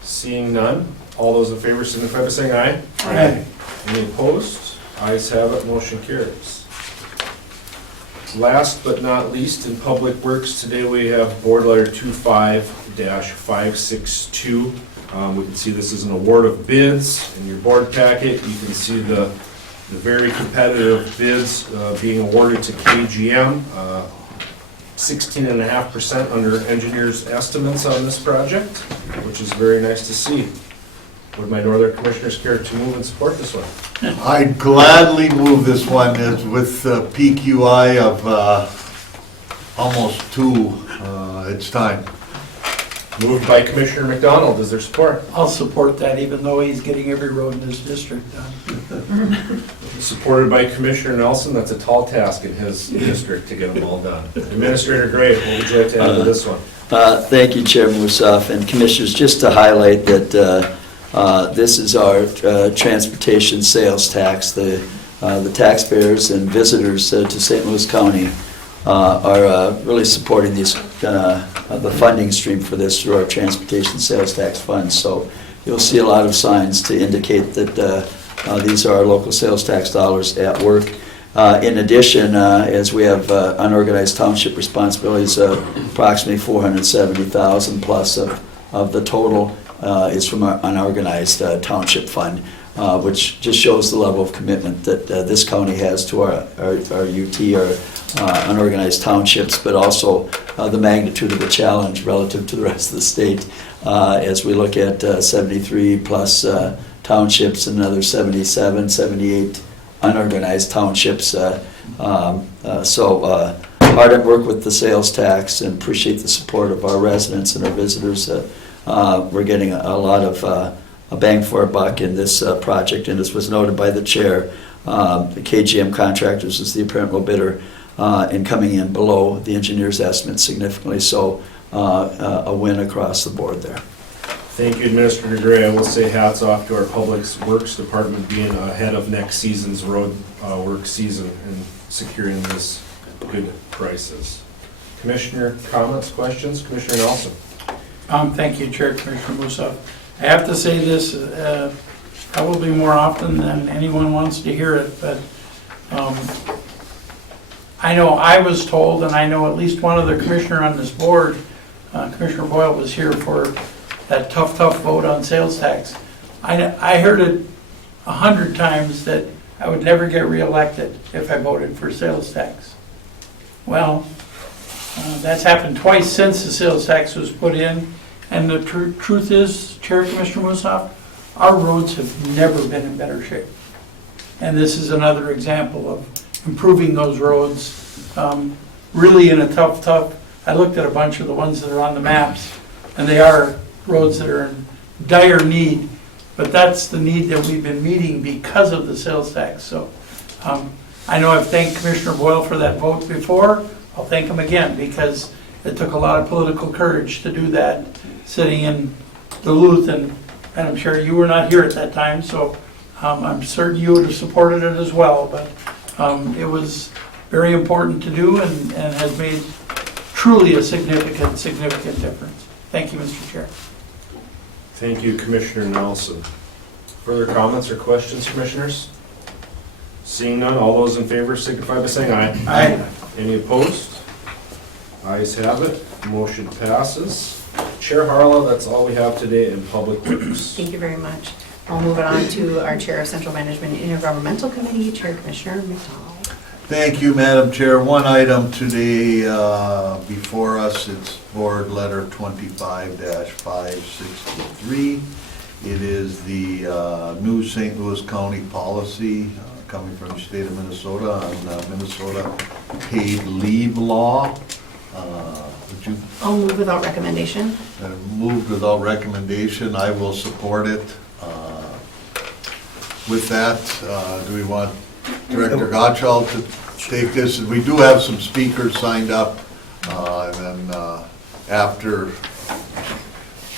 Seeing none, all those in favor signify by saying aye. Aye. Any opposed? Ayes have it, motion carries. Last but not least, in Public Works, today we have Board Letter 25-562. We can see this is an award of bids. In your board packet, you can see the very competitive bids being awarded to KGM. 16.5% under engineers' estimates on this project, which is very nice to see. Would my Northern Commissioners care to move and support this one? I'd gladly move this one with PQI of almost 2. It's time. Moved by Commissioner McDonald. Is there support? I'll support that, even though he's getting every road in his district done. Supported by Commissioner Nelson. That's a tall task in his district to get them all done. Administrator Gray, what would you like to add to this one? Thank you, Chairman Mussaf and Commissioners. Just to highlight that this is our transportation sales tax. The taxpayers and visitors to St. Louis County are really supporting these, the funding stream for this through our transportation sales tax fund. So you'll see a lot of signs to indicate that these are our local sales tax dollars at work. In addition, as we have unorganized township responsibilities, approximately $470,000 plus of the total is from our unorganized township fund, which just shows the level of commitment that this county has to our UT, our unorganized townships, but also the magnitude of the challenge relative to the rest of the state as we look at 73 plus townships and another 77, 78 unorganized townships. So hard at work with the sales tax and appreciate the support of our residents and our visitors. We're getting a lot of a bang for our buck in this project, and as was noted by the chair, the KGM Contractors is the apparent low bidder and coming in below the engineer's estimate significantly, so a win across the board there. Thank you, Administrator Gray. I will say hats off to our Public Works Department being ahead of next season's road work season and securing these good prices. Commissioner comments, questions? Commissioner Nelson. Thank you, Chair, Commissioner Mussaf. I have to say this probably more often than anyone wants to hear it, but I know I was told, and I know at least one other commissioner on this board, Commissioner Boyle, was here for that tough vote on sales tax. I heard it 100 times that I would never get reelected if I voted for sales tax. Well, that's happened twice since the sales tax was put in, and the truth is, Chair, Commissioner Mussaf, our roads have never been in better shape. And this is another example of improving those roads. Really in a tough, I looked at a bunch of the ones that are on the maps, and they are roads that are in dire need, but that's the need that we've been meeting because of the sales tax. So I know I've thanked Commissioner Boyle for that vote before. I'll thank him again, because it took a lot of political courage to do that, sitting in Duluth, and I'm sure you were not here at that time, so I'm certain you would have supported it as well, but it was very important to do and has made truly a significant difference. Thank you, Mr. Chair. Thank you, Commissioner Nelson. Further comments or questions, Commissioners? Seeing none, all those in favor signify by saying aye. Aye. Any opposed? Ayes have it, motion passes. Chair Harlow, that's all we have today in Public Works. Thank you very much. I'll move it on to our Chair of Central Management and Intergovernmental Committee, Chair Commissioner McDonald. Thank you, Madam Chair. One item today before us, it's Board Letter 25-563. It is the new St. Louis County policy coming from the state of Minnesota on Minnesota paid leave law. Would you? I'll move without recommendation. Moved without recommendation. I will support it. With that, do we want Director Gottschall to take this? We do have some speakers signed up, and then after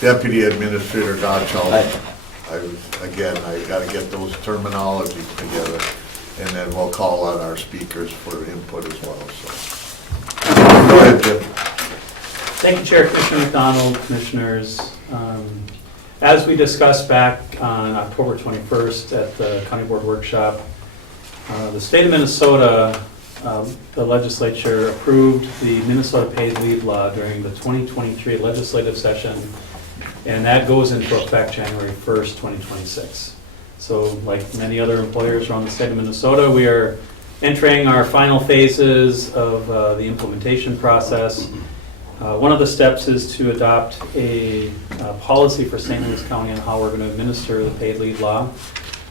Deputy Administrator Gottschall, I got to get those terminologies together, and then we'll call on our speakers for input as well. So, go ahead, Jim. Thank you, Chair. Commissioner McDonald, Commissioners. As we discussed back on October 21st at the County Board Workshop, the state of Minnesota, the legislature approved the Minnesota paid leave law during the 2023 legislative session, and that goes into effect January 1st, 2026. So like many other employers around the state of Minnesota, we are entering our final phases of the implementation process. One of the steps is to adopt a policy for St. Louis County on how we're going to administer the paid leave law.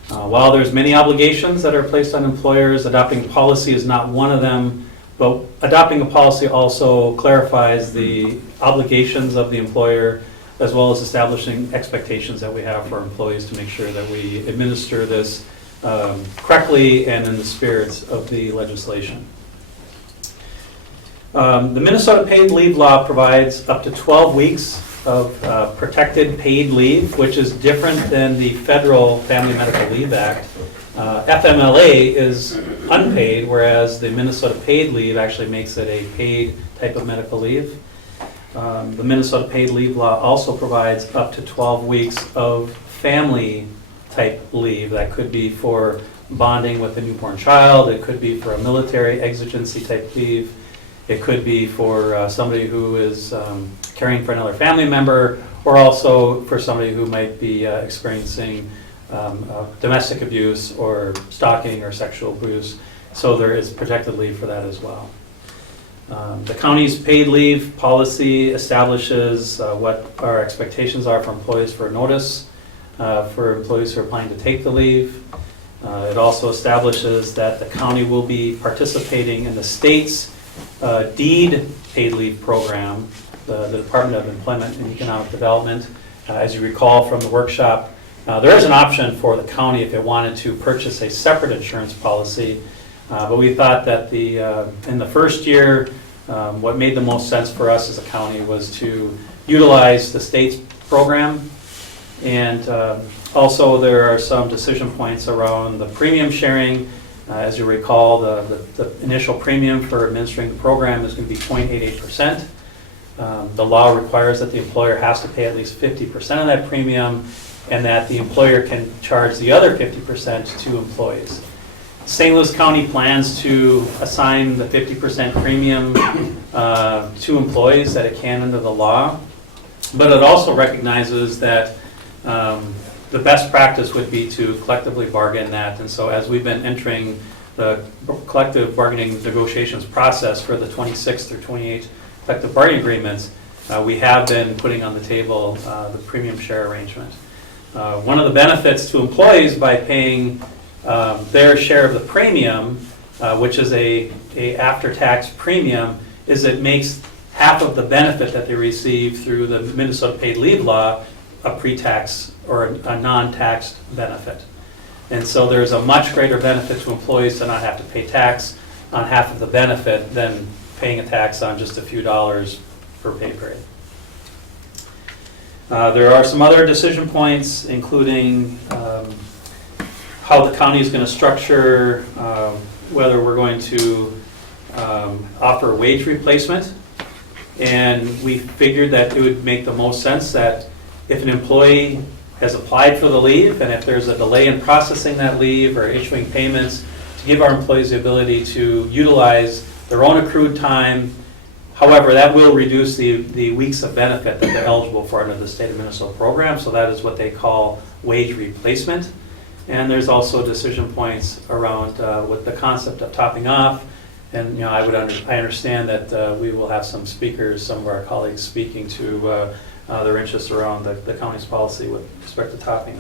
While there's many obligations that are placed on employers, adopting policy is not one of them, but adopting a policy also clarifies the obligations of the employer, as well as establishing expectations that we have for employees to make sure that we administer this correctly and in the spirits of the legislation. The Minnesota paid leave law provides up to 12 weeks of protected paid leave, which is different than the federal Family Medical Leave Act. FMLA is unpaid, whereas the Minnesota paid leave actually makes it a paid type of medical leave. The Minnesota paid leave law also provides up to 12 weeks of family type leave. That could be for bonding with a newborn child, it could be for a military exigency type leave, it could be for somebody who is caring for another family member, or also for somebody who might be experiencing domestic abuse or stalking or sexual abuse. So there is protected leave for that as well. The county's paid leave policy establishes what our expectations are for employees for notice, for employees who are planning to take the leave. It also establishes that the county will be participating in the state's deed paid leave program, the Department of Employment and Economic Development. As you recall from the workshop, there is an option for the county if it wanted to purchase a separate insurance policy, but we thought that in the first year, what made the most sense for us as a county was to utilize the state's program. And also there are some decision points around the premium sharing. As you recall, the initial premium for administering the program is going to be 0.88%. The law requires that the employer has to pay at least 50% of that premium, and that the employer can charge the other 50% to employees. St. Louis County plans to assign the 50% premium to employees that it can under the law, but it also recognizes that the best practice would be to collectively bargain that. And so as we've been entering the collective bargaining negotiations process for the 26 through 28 collective bargaining agreements, we have been putting on the table the premium share arrangement. One of the benefits to employees by paying their share of the premium, which is a after-tax premium, is it makes half of the benefit that they receive through the Minnesota paid leave law a pre-tax or a non-taxed benefit. And so there's a much greater benefit to employees to not have to pay tax on half of the benefit than paying a tax on just a few dollars per pay period. There are some other decision points, including how the county is going to structure, whether we're going to offer wage replacement. And we figured that it would make the most sense that if an employee has applied for the leave, and if there's a delay in processing that leave or issuing payments, to give our employees the ability to utilize their own accrued time. However, that will reduce the weeks of benefit that they're eligible for under the state of Minnesota program, so that is what they call wage replacement. And there's also decision points around with the concept of topping off. And I understand that we will have some speakers, some of our colleagues speaking to their interests around the county's policy with respect to topping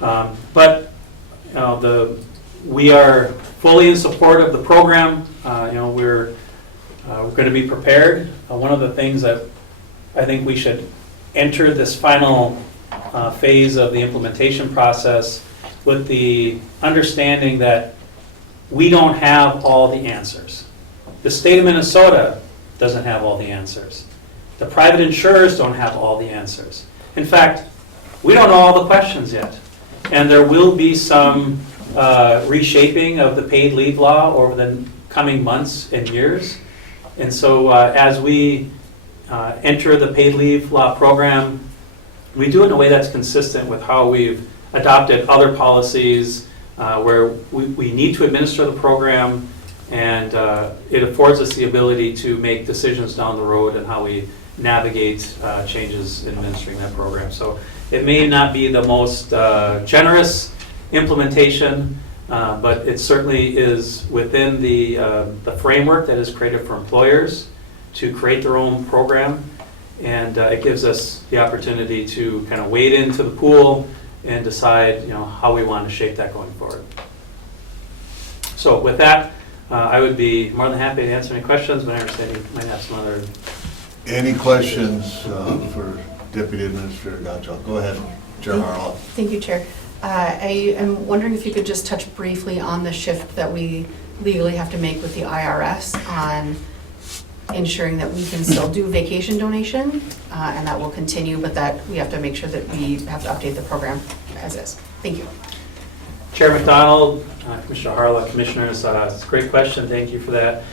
off. But we are fully in support of the program. We're going to be prepared. One of the things that I think we should enter this final phase of the implementation process with the understanding that we don't have all the answers. The state of Minnesota doesn't have all the answers. The private insurers don't have all the answers. In fact, we don't know all the questions yet. And there will be some reshaping of the paid leave law over the coming months and years. And so as we enter the paid leave law program, we do it in a way that's consistent with how we've adopted other policies where we need to administer the program, and it affords us the ability to make decisions down the road and how we navigate changes in administering that program. So it may not be the most generous implementation, but it certainly is within the framework that is created for employers to create their own program, and it gives us the opportunity to kind of wade into the pool and decide, how we want to shape that going forward. So with that, I would be more than happy to answer any questions, but I understand you might have some other. Any questions for Deputy Administrator Gottschalk? Go ahead, Chair Harlow. Thank you, Chair. I am wondering if you could just touch briefly on the shift that we legally have to make with the IRS on ensuring that we can still do vacation donation, and that will continue, but that we have to make sure that we have to update the program as is. Thank you. Chair McDonald, Commissioner Harlow, Commissioners, it's a great question. Thank you for that.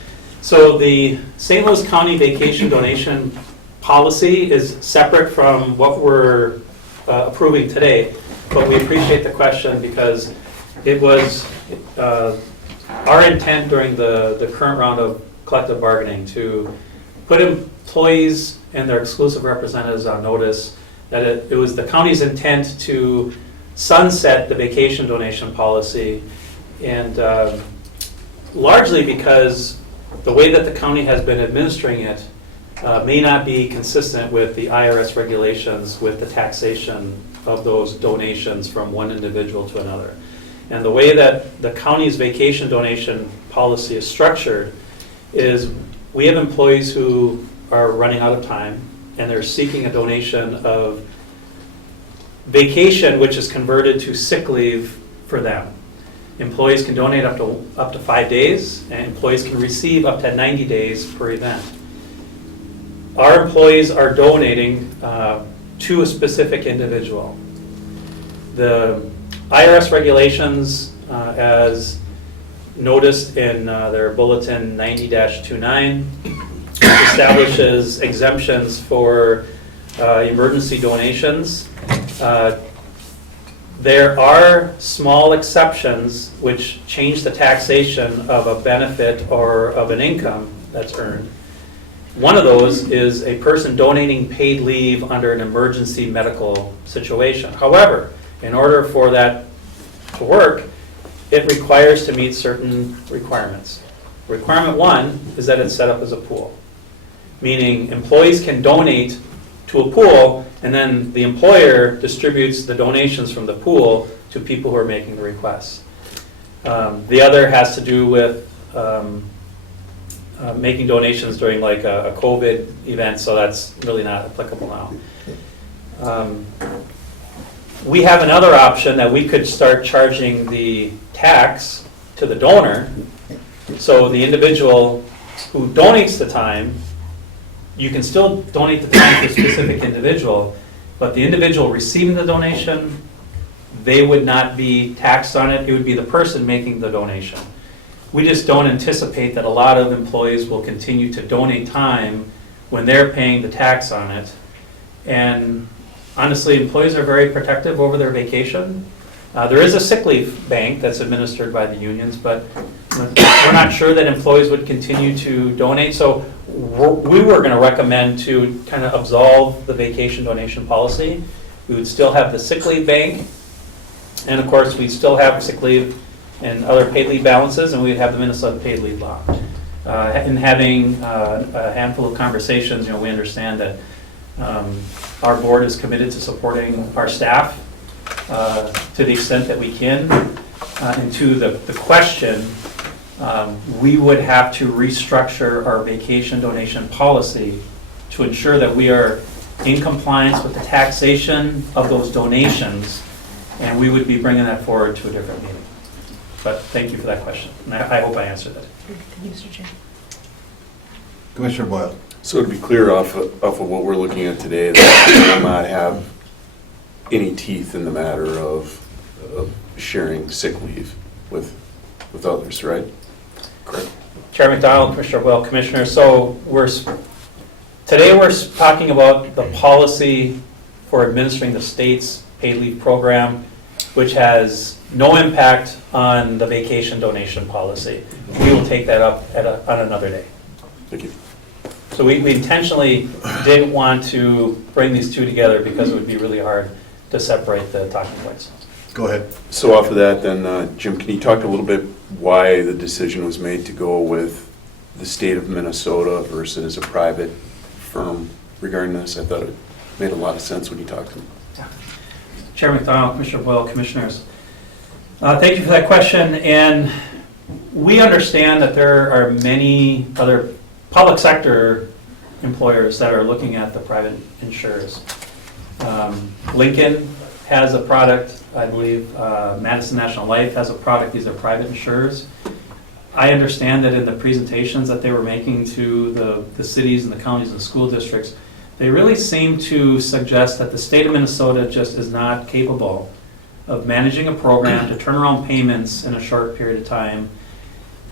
So the St. Louis County vacation donation policy is separate from what we're approving today, but we appreciate the question because it was our intent during the current round of collective bargaining to put employees and their exclusive representatives on notice that it was the county's intent to sunset the vacation donation policy, and largely because the way that the county has been administering it may not be consistent with the IRS regulations with the taxation of those donations from one individual to another. And the way that the county's vacation donation policy is structured is we have employees who are running out of time and they're seeking a donation of vacation, which is converted to sick leave for them. Employees can donate up to 5 days, and employees can receive up to 90 days per event. Our employees are donating to a specific individual. The IRS regulations, as noticed in their bulletin 90-29, establishes exemptions for emergency donations. There are small exceptions which change the taxation of a benefit or of an income that's earned. One of those is a person donating paid leave under an emergency medical situation. However, in order for that to work, it requires to meet certain requirements. Requirement one is that it's set up as a pool, meaning employees can donate to a pool, and then the employer distributes the donations from the pool to people who are making the requests. The other has to do with making donations during like a COVID event, so that's really not applicable now. We have another option that we could start charging the tax to the donor, so the individual who donates the time, you can still donate the time to a specific individual, but the individual receiving the donation, they would not be taxed on it. It would be the person making the donation. We just don't anticipate that a lot of employees will continue to donate time when they're paying the tax on it. And honestly, employees are very protective over their vacation. There is a sick leave bank that's administered by the unions, but we're not sure that employees would continue to donate. So we were going to recommend to kind of absolve the vacation donation policy. We would still have the sick leave bank, and of course we'd still have sick leave and other paid leave balances, and we'd have the Minnesota paid leave law. In having a handful of conversations, we understand that our board is committed to supporting our staff to the extent that we can. And to the question, we would have to restructure our vacation donation policy to ensure that we are in compliance with the taxation of those donations, and we would be bringing that forward to a different meeting. But thank you for that question, and I hope I answered it. Thank you, Mr. Chair. Commissioner Boyle. So to be clear off of what we're looking at today, that will not have any teeth in the matter of sharing sick leave with others, right? Correct. Chair McDonald, Commissioner Boyle, Commissioner. So today we're talking about the policy for administering the state's paid leave program, which has no impact on the vacation donation policy. We will take that up on another day. Thank you. So we intentionally didn't want to bring these two together because it would be really hard to separate the talking points. Go ahead. So off of that then, Jim, can you talk a little bit why the decision was made to go with the state of Minnesota versus a private firm regarding this? I thought it made a lot of sense when you talked to them. Chair McDonald, Commissioner Boyle, Commissioners. Thank you for that question. And we understand that there are many other public sector employers that are looking at the private insurers. Lincoln has a product, I believe Madison National Life has a product. These are private insurers. I understand that in the presentations that they were making to the cities and the counties and school districts, they really seem to suggest that the state of Minnesota just is not capable of managing a program to turn around payments in a short period of time.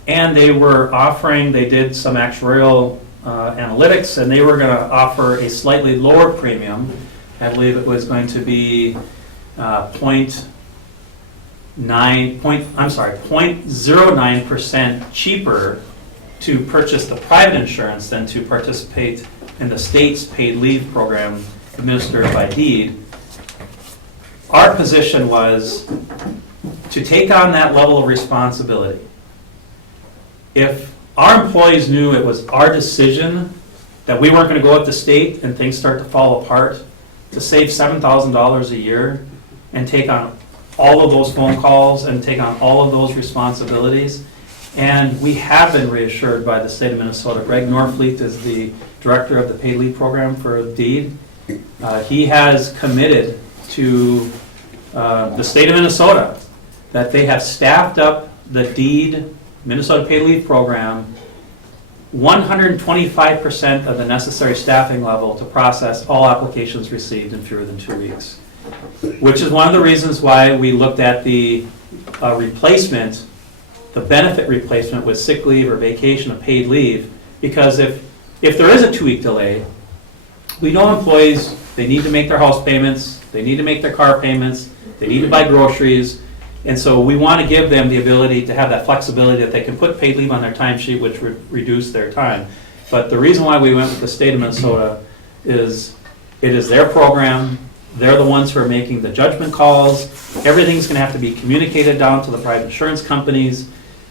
And they were offering, they did some actuarial analytics, and they were going to offer a slightly lower premium. I believe it was going to be 0.09% cheaper to purchase the private insurance than to participate in the state's paid leave program administered by deed. Our position was to take on that level of responsibility. If our employees knew it was our decision that we weren't going to go with the state and things start to fall apart, to save $7,000 a year and take on all of those phone calls and take on all of those responsibilities. And we have been reassured by the state of Minnesota. Greg Norfleet is the director of the paid leave program for DEED. He has committed to the state of Minnesota that they have staffed up the DEED Minnesota paid leave program 125% of the necessary staffing level to process all applications received in fewer than 2 weeks. Which is one of the reasons why we looked at the replacement, the benefit replacement with sick leave or vacation of paid leave, because if there is a 2-week delay, we know employees, they need to make their house payments, they need to make their car payments, they need to buy groceries, and so we want to give them the ability to have that flexibility that they can put paid leave on their timesheet, which would reduce their time. But the reason why we went with the state of Minnesota is it is their program. They're the ones who are making the judgment calls. Everything's going to have to be communicated down to the private insurance companies.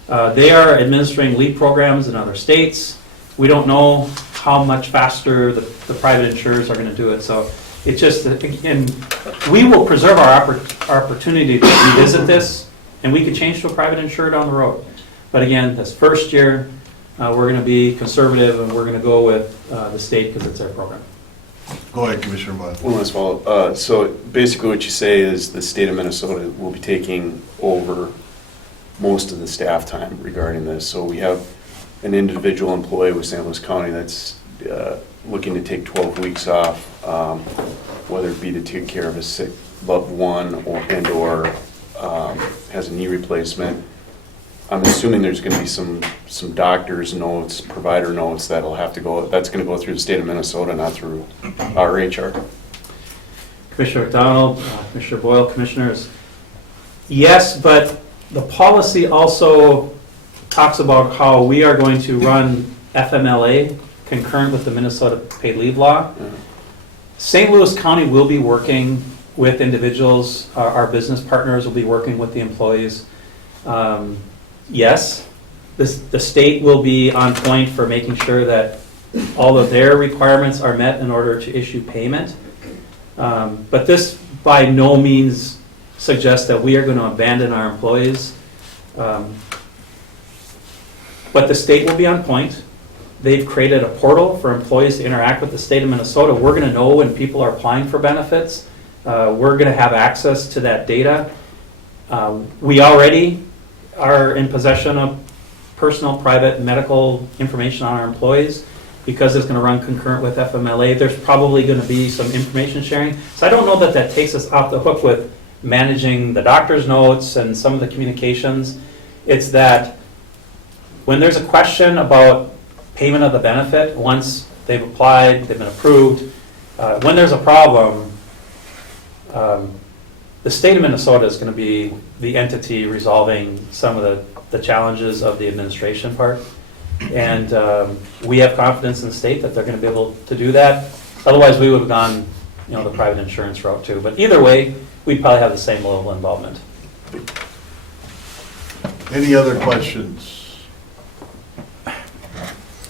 They are administering leave programs in other states. We don't know how much faster the private insurers are going to do it. So it's just, and we will preserve our opportunity to revisit this, and we could change to a private insurer down the road. But again, this first year, we're going to be conservative, and we're going to go with the state because it's their program. Go ahead, Commissioner Boyle. One last follow-up. So basically what you say is the state of Minnesota will be taking over most of the staff time regarding this. So we have an individual employee with St. Louis County that's looking to take 12 weeks off, whether it be to take care of a sick loved one or has a knee replacement. I'm assuming there's going to be some doctor's notes, provider notes that'll have to go. That's going to go through the state of Minnesota, not through our HR. Commissioner McDonald, Commissioner Boyle, Commissioners. Yes, but the policy also talks about how we are going to run FMLA concurrent with the Minnesota paid leave law. St. Louis County will be working with individuals. Our business partners will be working with the employees. Yes, the state will be on point for making sure that all of their requirements are met in order to issue payment. But this by no means suggests that we are going to abandon our employees. But the state will be on point. They've created a portal for employees to interact with the state of Minnesota. We're going to know when people are applying for benefits. We're going to have access to that data. We already are in possession of personal, private, medical information on our employees because it's going to run concurrent with FMLA. There's probably going to be some information sharing. So I don't know that that takes us off the hook with managing the doctor's notes and some of the communications. It's that when there's a question about payment of the benefit, once they've applied, they've been approved, when there's a problem, the state of Minnesota is going to be the entity resolving some of the challenges of the administration part. And we have confidence in the state that they're going to be able to do that. Otherwise, we would have gone, the private insurance route too. But either way, we'd probably have the same level of involvement. Any other questions?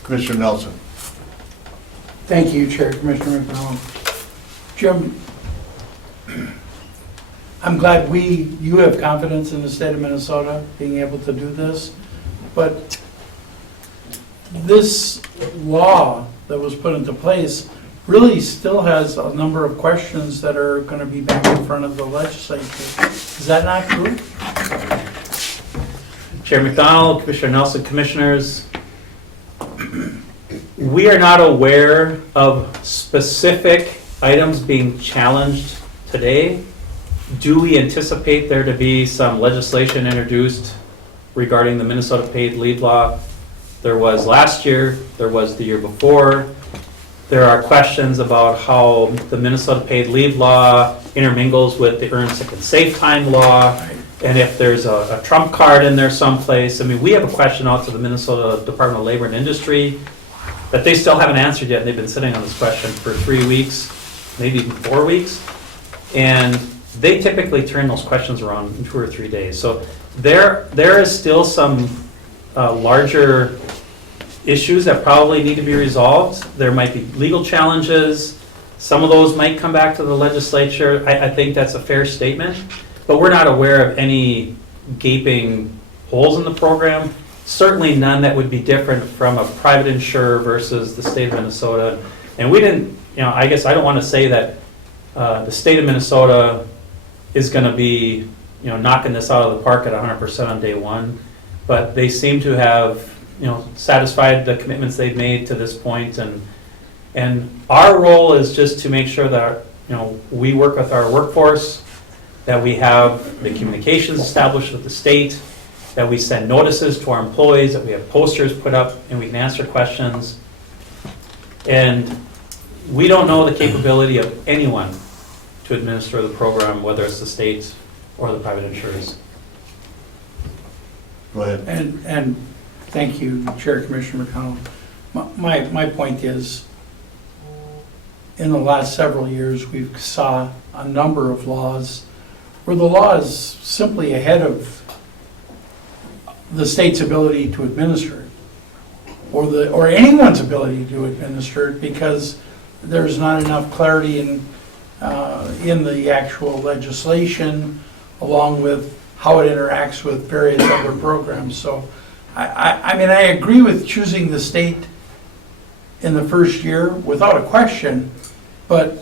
Commissioner Nelson. Thank you, Chair, Commissioner McDonald. Jim, I'm glad you have confidence in the state of Minnesota being able to do this, but this law that was put into place really still has a number of questions that are going to be back in front of the legislature. Is that not true? Chair McDonald, Commissioner Nelson, Commissioners, we are not aware of specific items being challenged today. Do we anticipate there to be some legislation introduced regarding the Minnesota paid leave law? There was last year, there was the year before. There are questions about how the Minnesota paid leave law intermingles with the earned sick and safe time law, and if there's a trump card in there someplace. I mean, we have a question out to the Minnesota Department of Labor and Industry that they still haven't answered yet. They've been sitting on this question for 3 weeks, maybe even 4 weeks. And they typically turn those questions around in 2 or 3 days. So there is still some larger issues that probably need to be resolved. There might be legal challenges. Some of those might come back to the legislature. I think that's a fair statement. But we're not aware of any gaping holes in the program. Certainly none that would be different from a private insurer versus the state of Minnesota. And we didn't, I guess I don't want to say that the state of Minnesota is going to be, knocking this out of the park at 100% on day one. But they seem to have, satisfied the commitments they've made to this point. And our role is just to make sure that, we work with our workforce, that we have the communications established with the state, that we send notices to our employees, that we have posters put up and we can answer questions. And we don't know the capability of anyone to administer the program, whether it's the state or the private insurers. Go ahead. And thank you, Chair Commissioner McConnell. My point is, in the last several years, we've saw a number of laws where the law is simply ahead of the state's ability to administer it, or anyone's ability to administer it, because there's not enough clarity in the actual legislation, along with how it interacts with various other programs. So, I mean, I agree with choosing the state in the first year without a question, but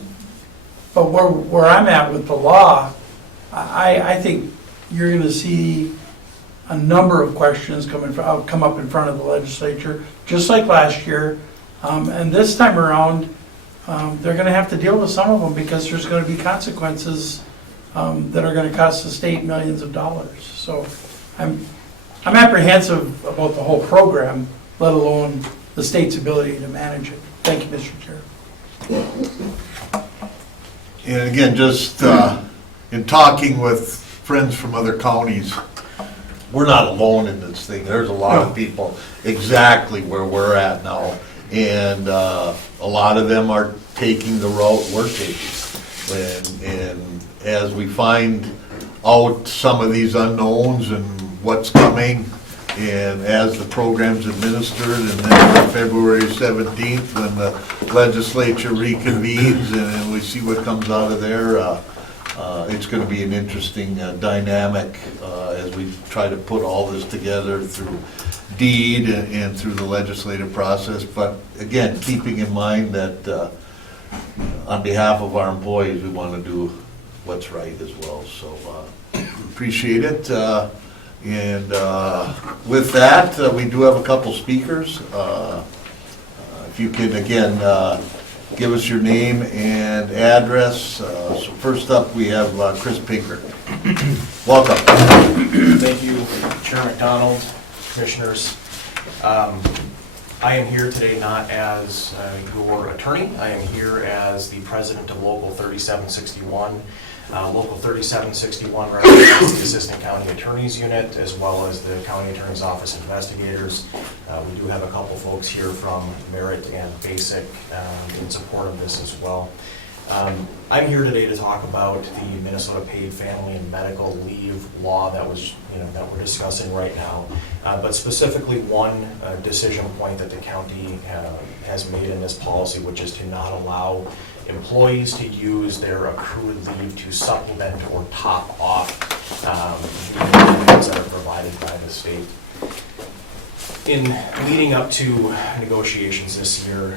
where I'm at with the law, I think you're going to see a number of questions come up in front of the legislature, just like last year. And this time around, they're going to have to deal with some of them, because there's going to be consequences that are going to cost the state millions of dollars. So I'm apprehensive about the whole program, let alone the state's ability to manage it. Thank you, Mr. Chair. And again, just in talking with friends from other counties, we're not alone in this thing. There's a lot of people exactly where we're at now. And a lot of them are taking the route we're taking. And as we find out some of these unknowns and what's coming, and as the program's administered, and then on February 17th, when the legislature reconvenes and we see what comes out of there, it's going to be an interesting dynamic as we try to put all this together through deed and through the legislative process. But again, keeping in mind that on behalf of our employees, we want to do what's right as well. So appreciate it. And with that, we do have a couple speakers. If you can, again, give us your name and address. So first up, we have Chris Pinker. Welcome. Thank you, Chair McDonald, Commissioners. I am here today not as your attorney. I am here as the president of Local 3761. Local 3761 represents the Assistant County Attorney's Unit as well as the County Attorney's Office investigators. We do have a couple folks here from Merit and Basic in support of this as well. I'm here today to talk about the Minnesota Paid Family and Medical Leave law that was, that we're discussing right now. But specifically one decision point that the county has made in this policy, which is to not allow employees to use their accrued leave to supplement or top off the benefits that are provided by the state. In leading up to negotiations this year,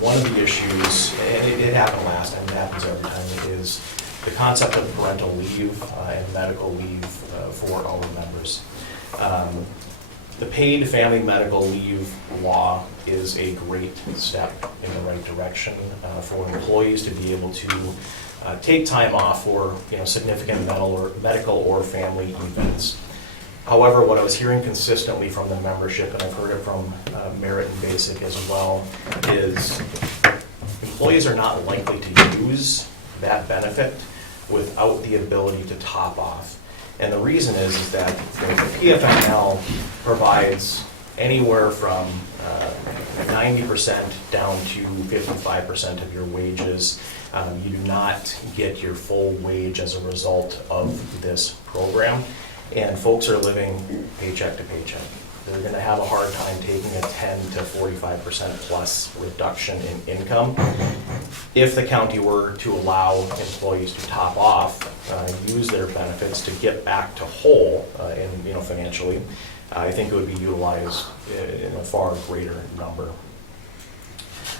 one of the issues, and it happened last time, it happens every time, is the concept of parental leave and medical leave for our members. The paid family medical leave law is a great step in the right direction for employees to be able to take time off for significant medical or family events. However, what I was hearing consistently from the membership, and I've heard it from Merit and Basic as well, is employees are not likely to use that benefit without the ability to top off. And the reason is that the PFML provides anywhere from 90% down to 55% of your wages. You do not get your full wage as a result of this program. And folks are living paycheck to paycheck. They're going to have a hard time taking a 10 to 45% plus reduction in income. If the county were to allow employees to top off, use their benefits to get back to whole, financially, I think it would be utilized in a far greater number.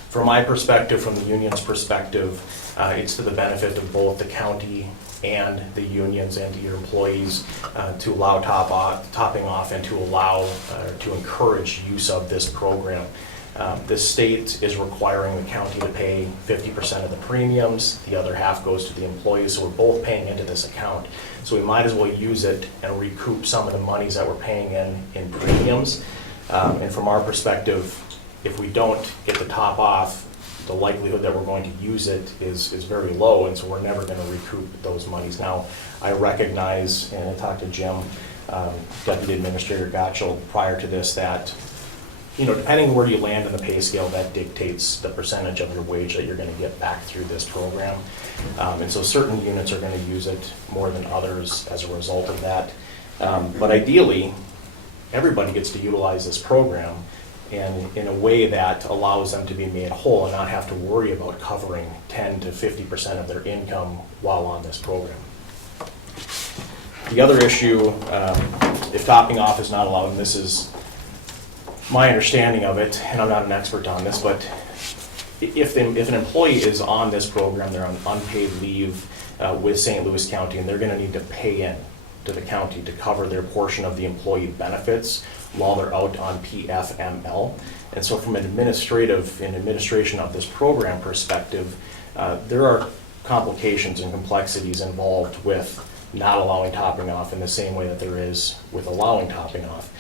From my perspective, from the union's perspective, it's to the benefit of both the county and the unions and to your employees to allow topping off and to allow to encourage use of this program. The state is requiring the county to pay 50% of the premiums. The other half goes to the employees, so we're both paying into this account. So we might as well use it and recoup some of the monies that we're paying in premiums. And from our perspective, if we don't get the top off, the likelihood that we're going to use it is very low, and so we're never going to recoup those monies. Now, I recognize, and I talked to Jim, Deputy Administrator Gottschall, prior to this, that depending where you land in the pay scale, that dictates the percentage of your wage that you're going to get back through this program. And so certain units are going to use it more than others as a result of that. But ideally, everybody gets to utilize this program and in a way that allows them to be made whole and not have to worry about covering 10 to 50% of their income while on this program. The other issue, if topping off is not allowed, and this is my understanding of it, and I'm not an expert on this, but if an employee is on this program, they're on unpaid leave with St. Louis County, and they're going to need to pay in to the county to cover their portion of the employee benefits while they're out on PFML. And so from an administration of this program perspective, there are complications and complexities involved with not allowing topping off in the same way that there is with allowing topping off.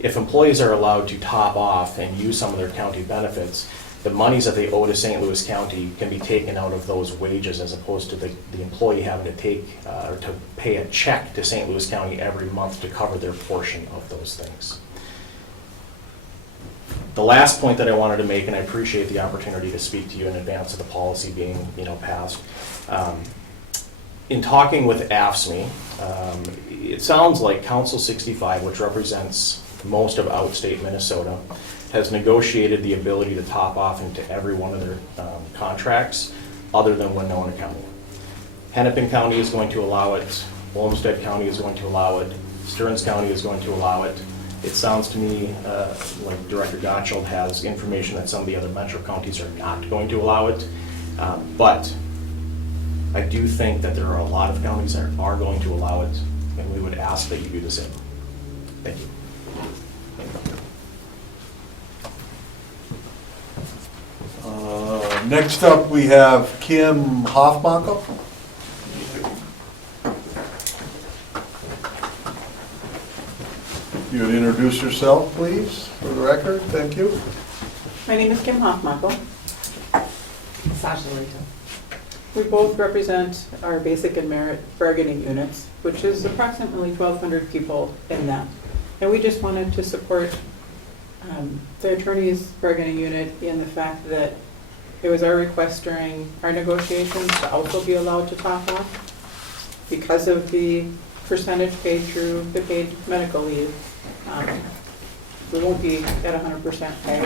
If employees are allowed to top off and use some of their county benefits, the monies that they owe to St. Louis County can be taken out of those wages as opposed to the employee having to take or to pay a check to St. Louis County every month to cover their portion of those things. The last point that I wanted to make, and I appreciate the opportunity to speak to you in advance of the policy being passed. In talking with AFSCME, it sounds like Council 65, which represents most of outstate Minnesota, has negotiated the ability to top off into every one of their contracts other than Winona County. Hennepin County is going to allow it, Olmsted County is going to allow it, Stearns County is going to allow it. It sounds to me like Director Gottschall has information that some of the other metro counties are not going to allow it, but I do think that there are a lot of counties that are going to allow it, and we would ask that you do the same. Thank you. Next up, we have Kim Hofmakel. You would introduce yourself, please, for the record. Thank you. My name is Kim Hofmakel. We both represent our basic and merit bargaining units, which is approximately 1,200 people in that. And we just wanted to support the attorney's bargaining unit in the fact that it was our request during our negotiations to also be allowed to top off because of the percentage paid through the paid medical leave. We won't be at 100% pay.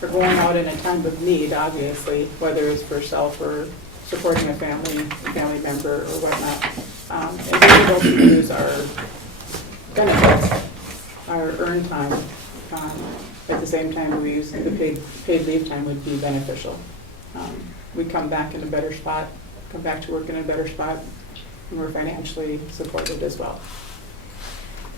We're going out in a time of need, obviously, whether it's for self or supporting a family member or whatnot. And being able to use our benefits, our earned time, at the same time we use the paid leave time would be beneficial. We come back in a better spot, come back to work in a better spot, and we're financially supported as well.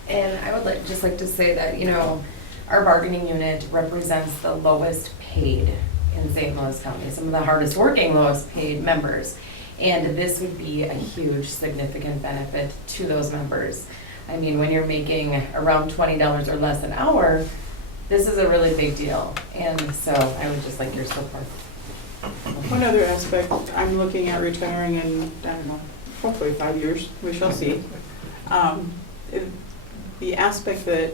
And I would just like to say that, you know, our bargaining unit represents the lowest paid in St. Louis County, some of the hardest working, lowest paid members. And this would be a huge, significant benefit to those members. I mean, when you're making around $20 or less an hour, this is a really big deal. And so I would just like your support. One other aspect, I'm looking at retiring in, I don't know, hopefully 5 years, we shall see. The aspect that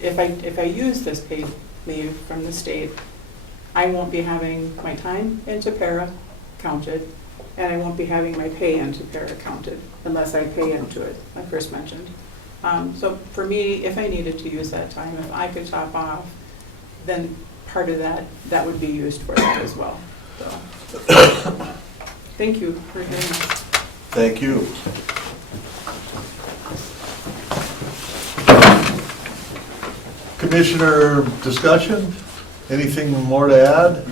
if I use this paid leave from the state, I won't be having my time into para counted, and I won't be having my pay into para counted unless I pay into it, like Chris mentioned. So for me, if I needed to use that time, if I could top off, then part of that would be used for that as well. So, thank you for hearing us. Thank you. Commissioner discussion? Anything more to add?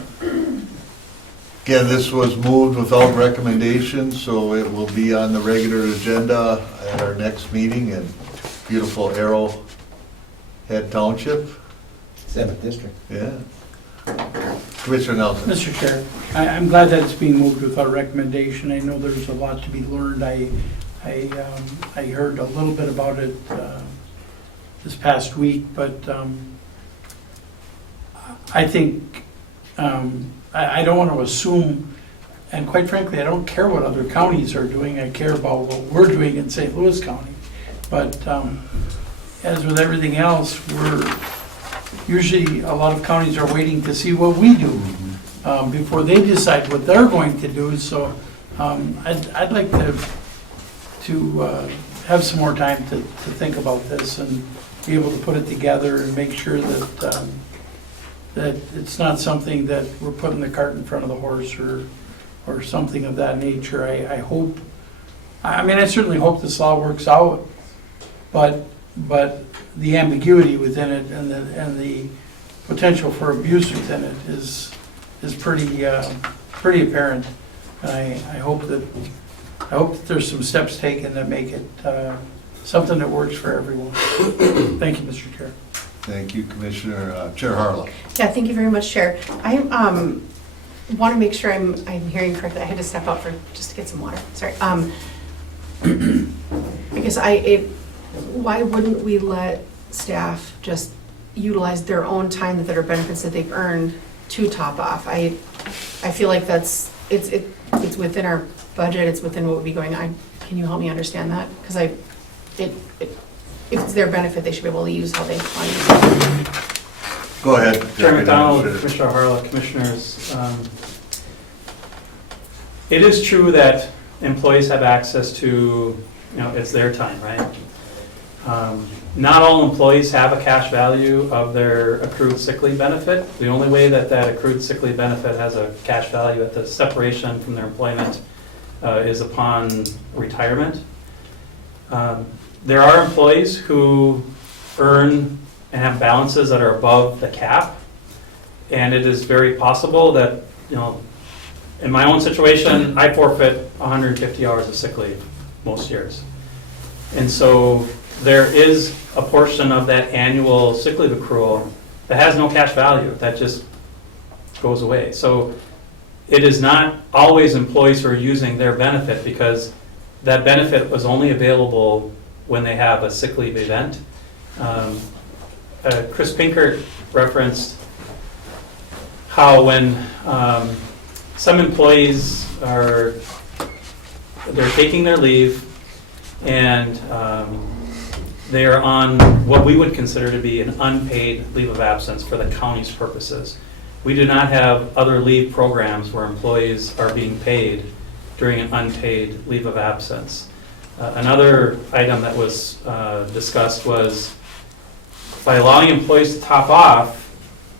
Again, this was moved without recommendation, so it will be on the regular agenda at our next meeting in beautiful Arrowhead Township. 7th District. Yeah. Commissioner Nelson. Mr. Chair, I'm glad that it's being moved without recommendation. I know there's a lot to be learned. I heard a little bit about it this past week, but I think I don't want to assume, and quite frankly, I don't care what other counties are doing. I care about what we're doing in St. Louis County. But as with everything else, usually a lot of counties are waiting to see what we do before they decide what they're going to do. So I'd like to have some more time to think about this and be able to put it together and make sure that that it's not something that we're putting the cart in front of the horse or something of that nature. I hope, I mean, I certainly hope this law works out, but the ambiguity within it and the potential for abuse within it is pretty apparent. And I hope that there's some steps taken that make it something that works for everyone. Thank you, Mr. Chair. Thank you, Commissioner. Chair Harlow. Yeah, thank you very much, Chair. I want to make sure I'm hearing correctly. I had to step out just to get some water. Sorry. I guess why wouldn't we let staff just utilize their own time that are benefits that they've earned to top off? I feel like it's within our budget. It's within what would be going on. Can you help me understand that? Because if it's their benefit, they should be able to use how they want. Go ahead. Chair McDonald, Commissioner Harlow, Commissioners. It is true that employees have access to, it's their time, right? Not all employees have a cash value of their accrued sick leave benefit. The only way that accrued sick leave benefit has a cash value at the separation from their employment is upon retirement. There are employees who earn and have balances that are above the cap, and it is very possible that, in my own situation, I forfeit 150 hours of sick leave most years. And so there is a portion of that annual sick leave accrual that has no cash value, that just goes away. So it is not always employees who are using their benefit, because that benefit was only available when they have a sick leave event. Chris Pinkert referenced how when some employees they're taking their leave, and they are on what we would consider to be an unpaid leave of absence for the county's purposes. We do not have other leave programs where employees are being paid during an unpaid leave of absence. Another item that was discussed was by allowing employees to top off,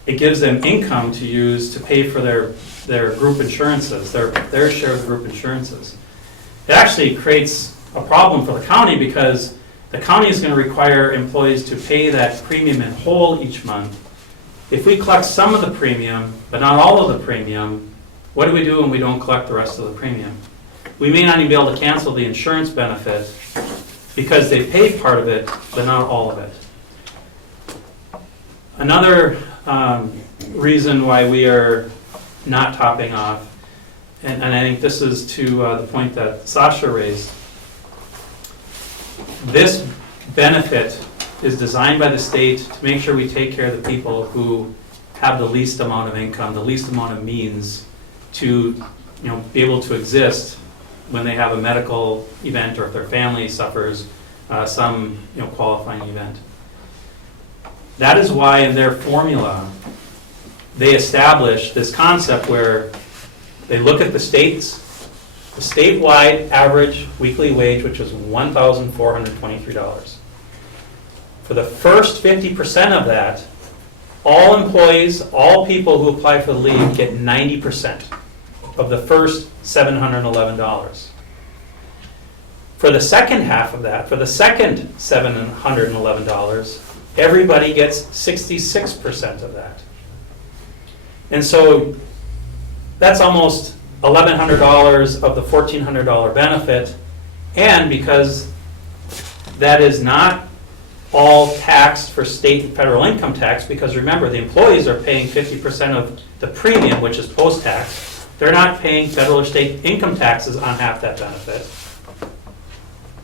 it gives them income to use to pay for their group insurances, their share of the group insurances. It actually creates a problem for the county because the county is going to require employees to pay that premium in whole each month. If we collect some of the premium, but not all of the premium, what do we do when we don't collect the rest of the premium? We may not even be able to cancel the insurance benefit because they paid part of it, but not all of it. Another reason why we are not topping off, and I think this is to the point that Sasha raised, this benefit is designed by the state to make sure we take care of the people who have the least amount of income, the least amount of means to be able to exist when they have a medical event or if their family suffers some qualifying event. That is why in their formula they establish this concept where they look at the statewide average weekly wage, which is $1,423. For the first 50% of that, all employees, all people who apply for the leave get 90% of the first $711. For the second half of that, for the second $711, everybody gets 66% of that. And so that's almost $1,100 of the $1,400 benefit, and because that is not all taxed for state and federal income tax, because remember, the employees are paying 50% of the premium, which is post-tax. They're not paying federal or state income taxes on half that benefit.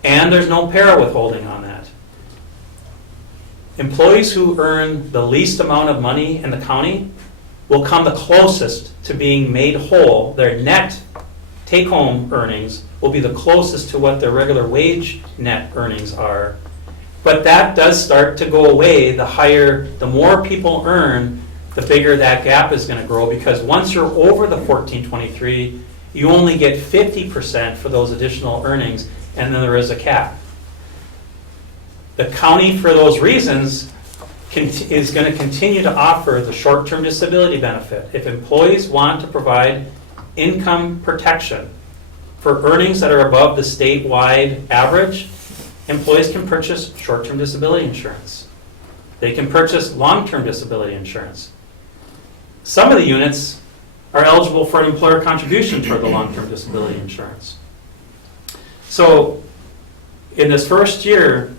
And there's no para withholding on that. Employees who earn the least amount of money in the county will come the closest to being made whole. Their net take-home earnings will be the closest to what their regular wage net earnings are. But that does start to go away the more people earn, the bigger that gap is going to grow, because once you're over the $1,423, you only get 50% for those additional earnings, and then there is a cap. The county, for those reasons, is going to continue to offer the short-term disability benefit. If employees want to provide income protection for earnings that are above the statewide average, employees can purchase short-term disability insurance. They can purchase long-term disability insurance. Some of the units are eligible for an employer contribution toward the long-term disability insurance. So in this first year,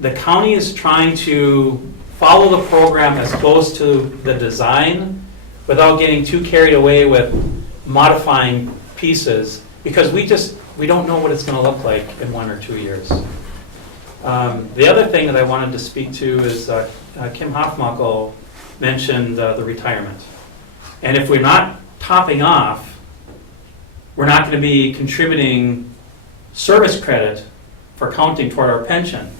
the county is trying to follow the program as close to the design without getting too carried away with modifying pieces, because we don't know what it's going to look like in 1 or 2 years. The other thing that I wanted to speak to is Kim Hofmuckel mentioned the retirement. And if we're not topping off, we're not going to be contributing service credit for counting toward our pension.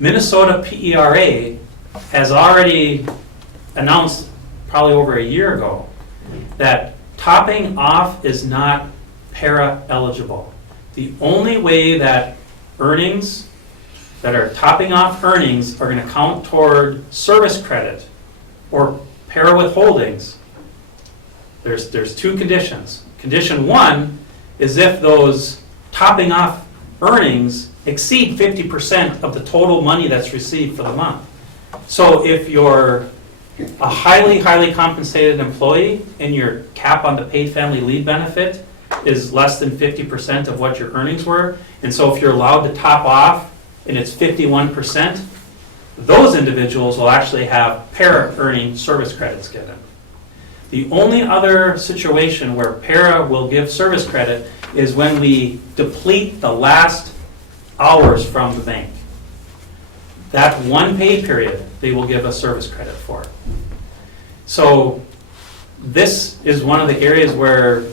Minnesota PERA has already announced, probably over a year ago, that topping off is not para eligible. The only way that earnings that are topping off earnings are going to count toward service credit or para withholdings, there's two conditions. Condition one is if those topping off earnings exceed 50% of the total money that's received for the month. So if you're a highly compensated employee and your cap on the paid family leave benefit is less than 50% of what your earnings were, and so if you're allowed to top off and it's 51%, those individuals will actually have para earning service credits given. The only other situation where para will give service credit is when we deplete the last hours from the bank. That one pay period, they will give a service credit for. So this is one of the areas where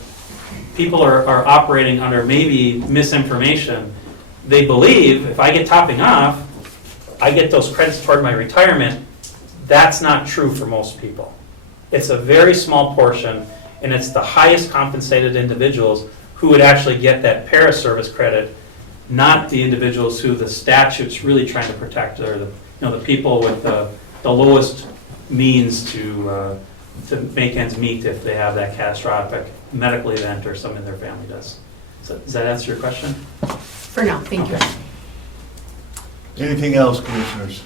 people are operating under maybe misinformation. They believe if I get topping off, I get those credits toward my retirement. That's not true for most people. It's a very small portion, and it's the highest compensated individuals who would actually get that para-service credit, not the individuals who the statute's really trying to protect, or the people with the lowest means to make ends meet if they have that catastrophic medical event or someone in their family does. So, does that answer your question? For now, thank you. Anything else, commissioners?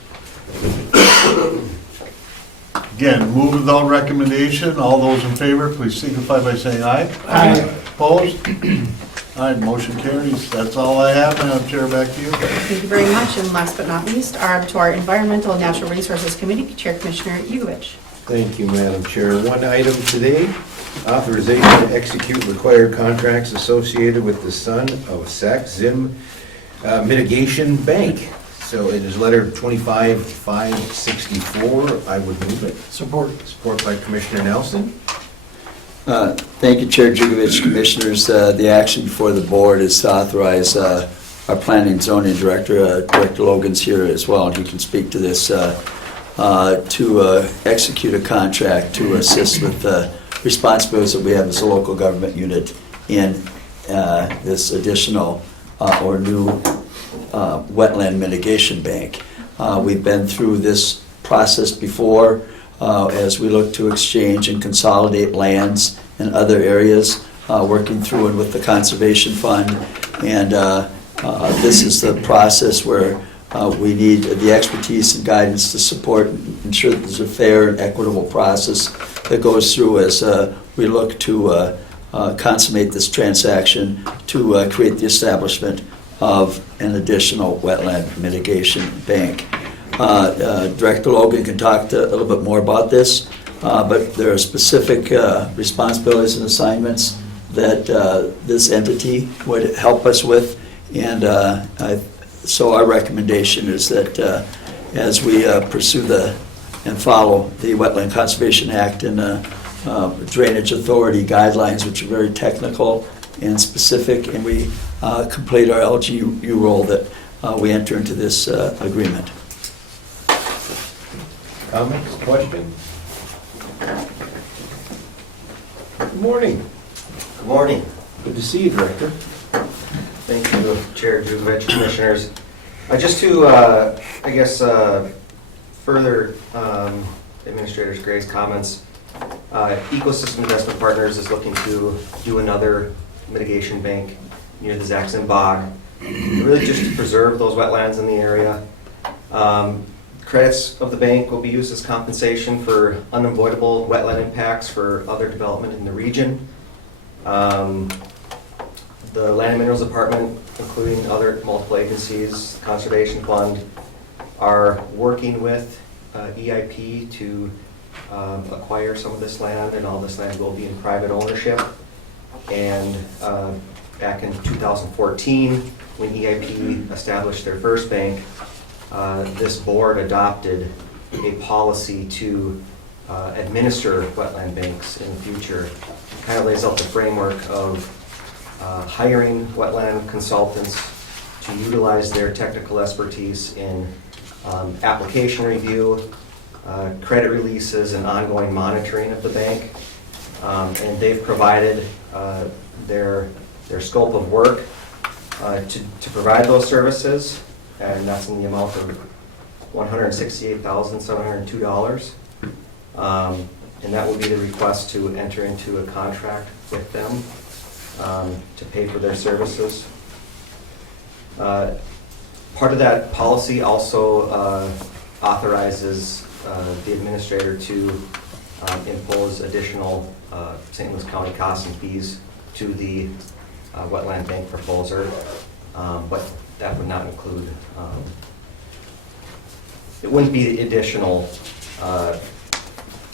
Again, move without recommendation. All those in favor, please signify by saying aye. Aye. Opposed? All right, motion carries. That's all I have. Madam Chair, back to you. Thank you very much. And last but not least, to our Environmental and Natural Resources Committee, Chair Commissioner Eveleth. Thank you, Madam Chair. One item today, authorization to execute required contracts associated with the Son of Sac Zim Mitigation Bank. So it is letter 25564. I would move it. Support. Support by Commissioner Nelson. Thank you, Chair Jugovich. Commissioners, the action before the board is to authorize our Planning and Zoning Director, Director Logan's here as well, and he can speak to this, to execute a contract to assist with the responsibilities that we have as a local government unit in this additional or new wetland mitigation bank. We've been through this process before as we look to exchange and consolidate lands in other areas, working through and with the Conservation Fund. And this is the process where we need the expertise and guidance to support and ensure that there's a fair and equitable process that goes through as we look to consummate this transaction to create the establishment of an additional wetland mitigation bank. Director Logan can talk a little bit more about this, but there are specific responsibilities and assignments that this entity would help us with, and so our recommendation is that as we pursue and follow the Wetland Conservation Act and Drainage Authority guidelines, which are very technical and specific, and we complete our LGU role, that we enter into this agreement. Comments, questions? Good morning. Good morning. Good to see you, Director. Thank you, Chair Jugovich, Commissioners. Just to, I guess, further Administrator Gray's comments, Ecosystem Investment Partners is looking to do another mitigation bank near the Zaxton Bog, really just to preserve those wetlands in the area. Credits of the bank will be used as compensation for unavoidable wetland impacts for other development in the region. The Land and Minerals Department, including other multiple agencies, Conservation Fund, are working with EIP to acquire some of this land, and all this land will be in private ownership. And back in 2014, when EIP established their first bank, this board adopted a policy to administer wetland banks in the future. It kind of lays out the framework of hiring wetland consultants to utilize their technical expertise in application review, credit releases, and ongoing monitoring of the bank. And they've provided their scope of work to provide those services, and that's in the amount of $168,702. And that will be the request to enter into a contract with them to pay for their services. Part of that policy also authorizes the administrator to impose additional St. Louis County costs and fees to the wetland bank proposer, but that would not include, it wouldn't be additional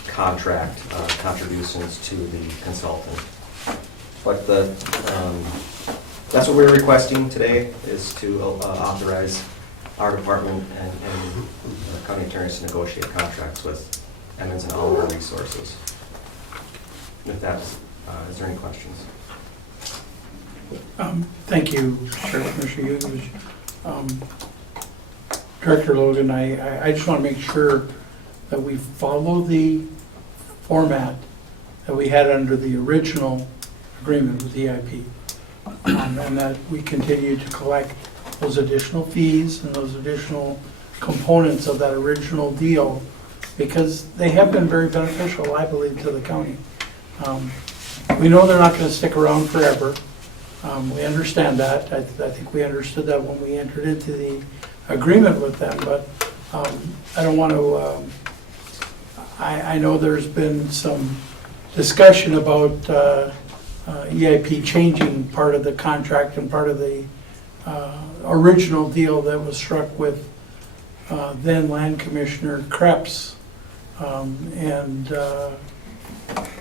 contract contributions to the consultant. But that's what we're requesting today, is to authorize our department and county attorneys to negotiate contracts with Emmons and Oliver Resources. If that's, is there any questions? Thank you, Chair Commissioner Hughes. Director Logan, I just want to make sure that we follow the format that we had under the original agreement with EIP, and that we continue to collect those additional fees and those additional components of that original deal, because they have been very beneficial, I believe, to the county. We know they're not going to stick around forever. We understand that. I think we understood that when we entered into the agreement with them, but I don't want to, I know there's been some discussion about EIP changing part of the contract and part of the original deal that was struck with then Land Commissioner Krebs and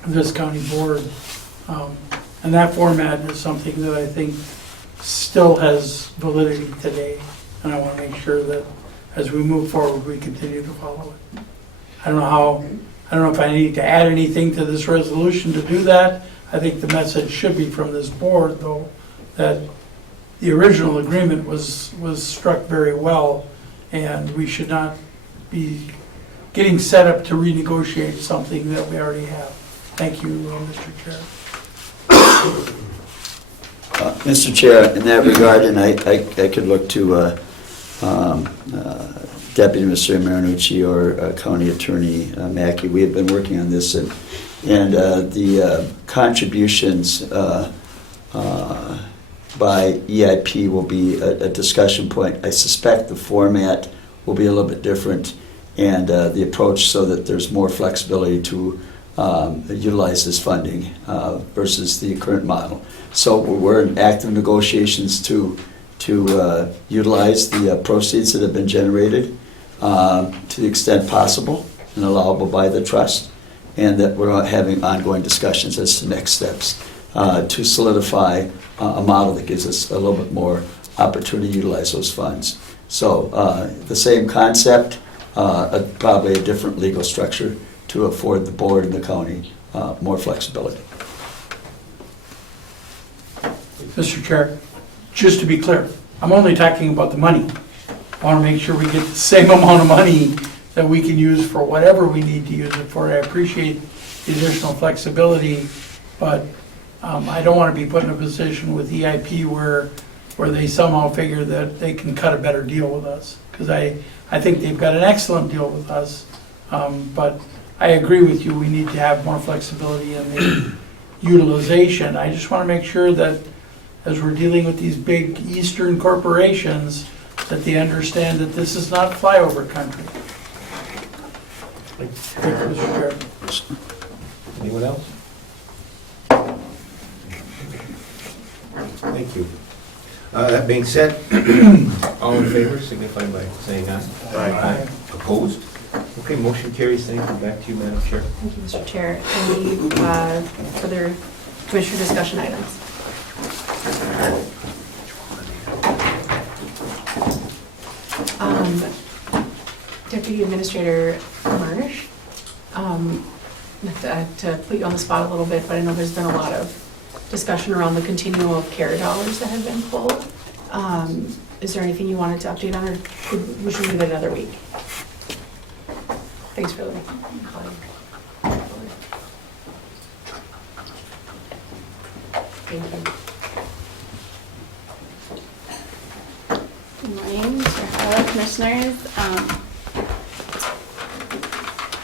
this county board. And that format is something that I think still has validity today, and I want to make sure that as we move forward, we continue to follow it. I don't know if I need to add anything to this resolution to do that. I think the message should be from this board, though, that the original agreement was struck very well, and we should not be getting set up to renegotiate something that we already have. Thank you, Mr. Chair. Mr. Chair, in that regard, and I could look to Deputy Mr. Marinucci or County Attorney Mackey. We have been working on this, and the contributions by EIP will be a discussion point. I suspect the format will be a little bit different, and the approach so that there's more flexibility to utilize this funding versus the current model. So we're in active negotiations to utilize the proceeds that have been generated to the extent possible and allowable by the trust, and that we're having ongoing discussions as to next steps to solidify a model that gives us a little bit more opportunity to utilize those funds. So the same concept, probably a different legal structure to afford the board and the county more flexibility. Mr. Chair, just to be clear, I'm only talking about the money. I want to make sure we get the same amount of money that we can use for whatever we need to use it for. I appreciate the additional flexibility, but I don't want to be put in a position with EIP where they somehow figure that they can cut a better deal with us, because I think they've got an excellent deal with us, but I agree with you, we need to have more flexibility in the utilization. I just want to make sure that as we're dealing with these big Eastern corporations, that they understand that this is not flyover country. Thank you, Mr. Chair. Anyone else? Thank you. That being said, all in favor signify by saying aye. Aye. Opposed? Okay, motion carries. Thank you. Back to you, Madam Chair. Thank you, Mr. Chair. Any further commissioner discussion items? Deputy Administrator Marnish, to put you on the spot a little bit, but I know there's been a lot of discussion around the continuum of care dollars that have been pulled. Is there anything you wanted to update on, or we should leave it another week? Thanks for the Thank you. Good morning, fellow commissioners.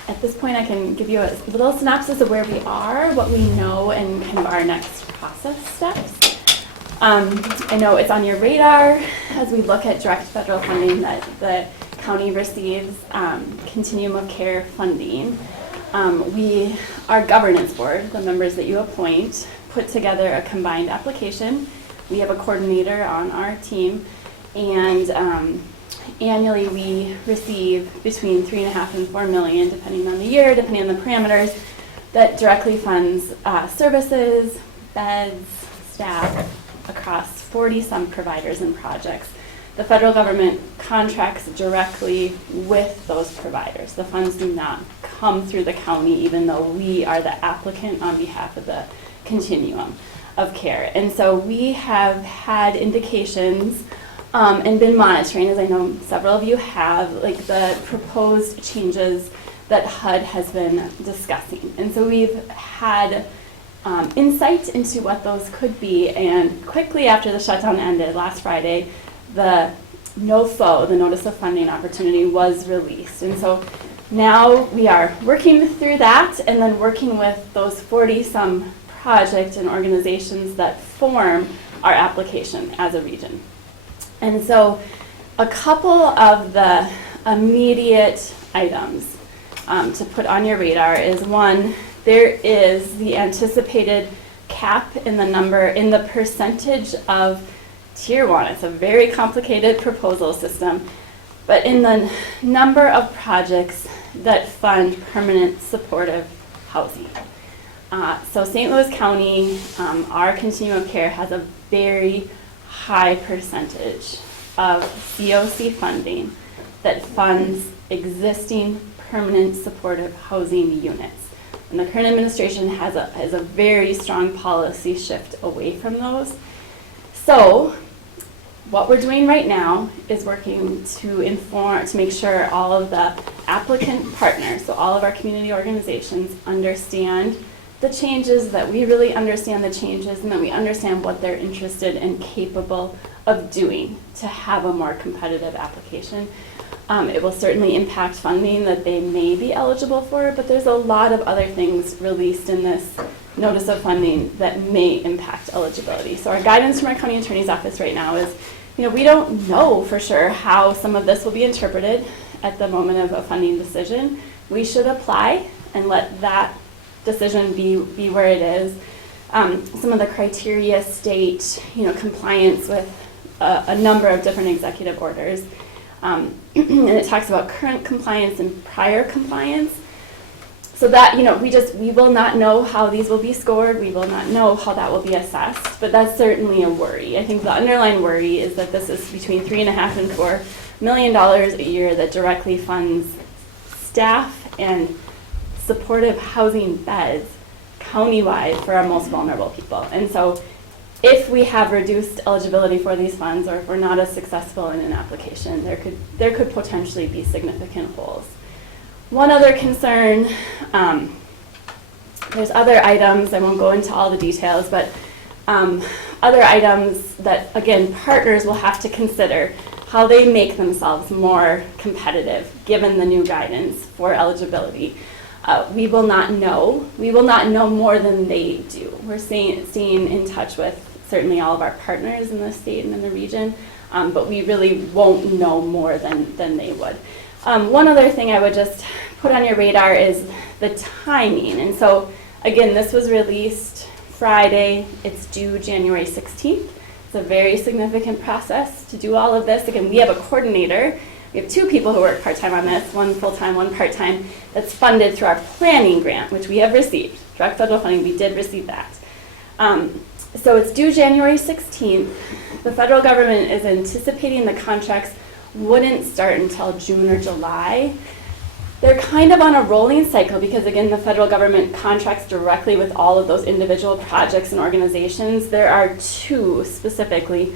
At this point, I can give you a little synopsis of where we are, what we know, and kind of our next process steps. I know it's on your radar as we look at direct federal funding that the county receives continuum of care funding. Our governance board, the members that you appoint, put together a combined application. We have a coordinator on our team, and annually we receive between $3.5 and $4 million, depending on the year, depending on the parameters, that directly funds services, beds, staff across 40 some providers and projects the federal government contracts directly with those providers. The funds do not come through the county, even though we are the applicant on behalf of the continuum of care. And so we have had indications and been monitoring, as I know several of you have, like the proposed changes that HUD has been discussing. And so we've had insight into what those could be, and quickly after the shutdown ended last Friday, the NOFO, the Notice of Funding Opportunity, was released. And so now we are working through that and then working with those 40-some projects and organizations that form our application as a region. And so a couple of the immediate items to put on your radar is, one, there is the anticipated cap in the percentage of Tier 1. It's a very complicated proposal system, but in the number of projects that fund permanent supportive housing. So St. Louis County, our continuum of care has a very high percentage of COC funding that funds existing permanent supportive housing units. And the current administration has a very strong policy shift away from those. So what we're doing right now is working to make sure all of the applicant partners, so all of our community organizations, understand the changes, that we really understand the changes, and that we understand what they're interested and capable of doing to have a more competitive application. It will certainly impact funding that they may be eligible for, but there's a lot of other things released in this notice of funding that may impact eligibility. So our guidance from our county attorney's office right now is, we don't know for sure how some of this will be interpreted at the moment of a funding decision. We should apply and let that decision be where it is. Some of the criteria state, compliance with a number of different executive orders. And it talks about current compliance and prior compliance. So that, we will not know how these will be scored. We will not know how that will be assessed, but that's certainly a worry. I think the underlying worry is that this is between $3.5 and $4 million a year that directly funds staff and supportive housing beds countywide for our most vulnerable people. And so if we have reduced eligibility for these funds, or if we're not as successful in an application, there could potentially be significant holes. One other concern, there's other items, I won't go into all the details, but other items that, again, partners will have to consider how they make themselves more competitive given the new guidance for eligibility. We will not know more than they do. We're staying in touch with certainly all of our partners in the state and in the region, but we really won't know more than they would. One other thing I would just put on your radar is the timing. And so, again, this was released Friday. It's due January 16th. It's a very significant process to do all of this. Again, we have a coordinator. We have 2 people who work part-time on this, one full-time, one part-time, that's funded through our planning grant, which we have received. Direct federal funding, we did receive that. So it's due January 16th. The federal government is anticipating the contracts wouldn't start until June or July. They're kind of on a rolling cycle because, again, the federal government contracts directly with all of those individual projects and organizations. There are 2 specifically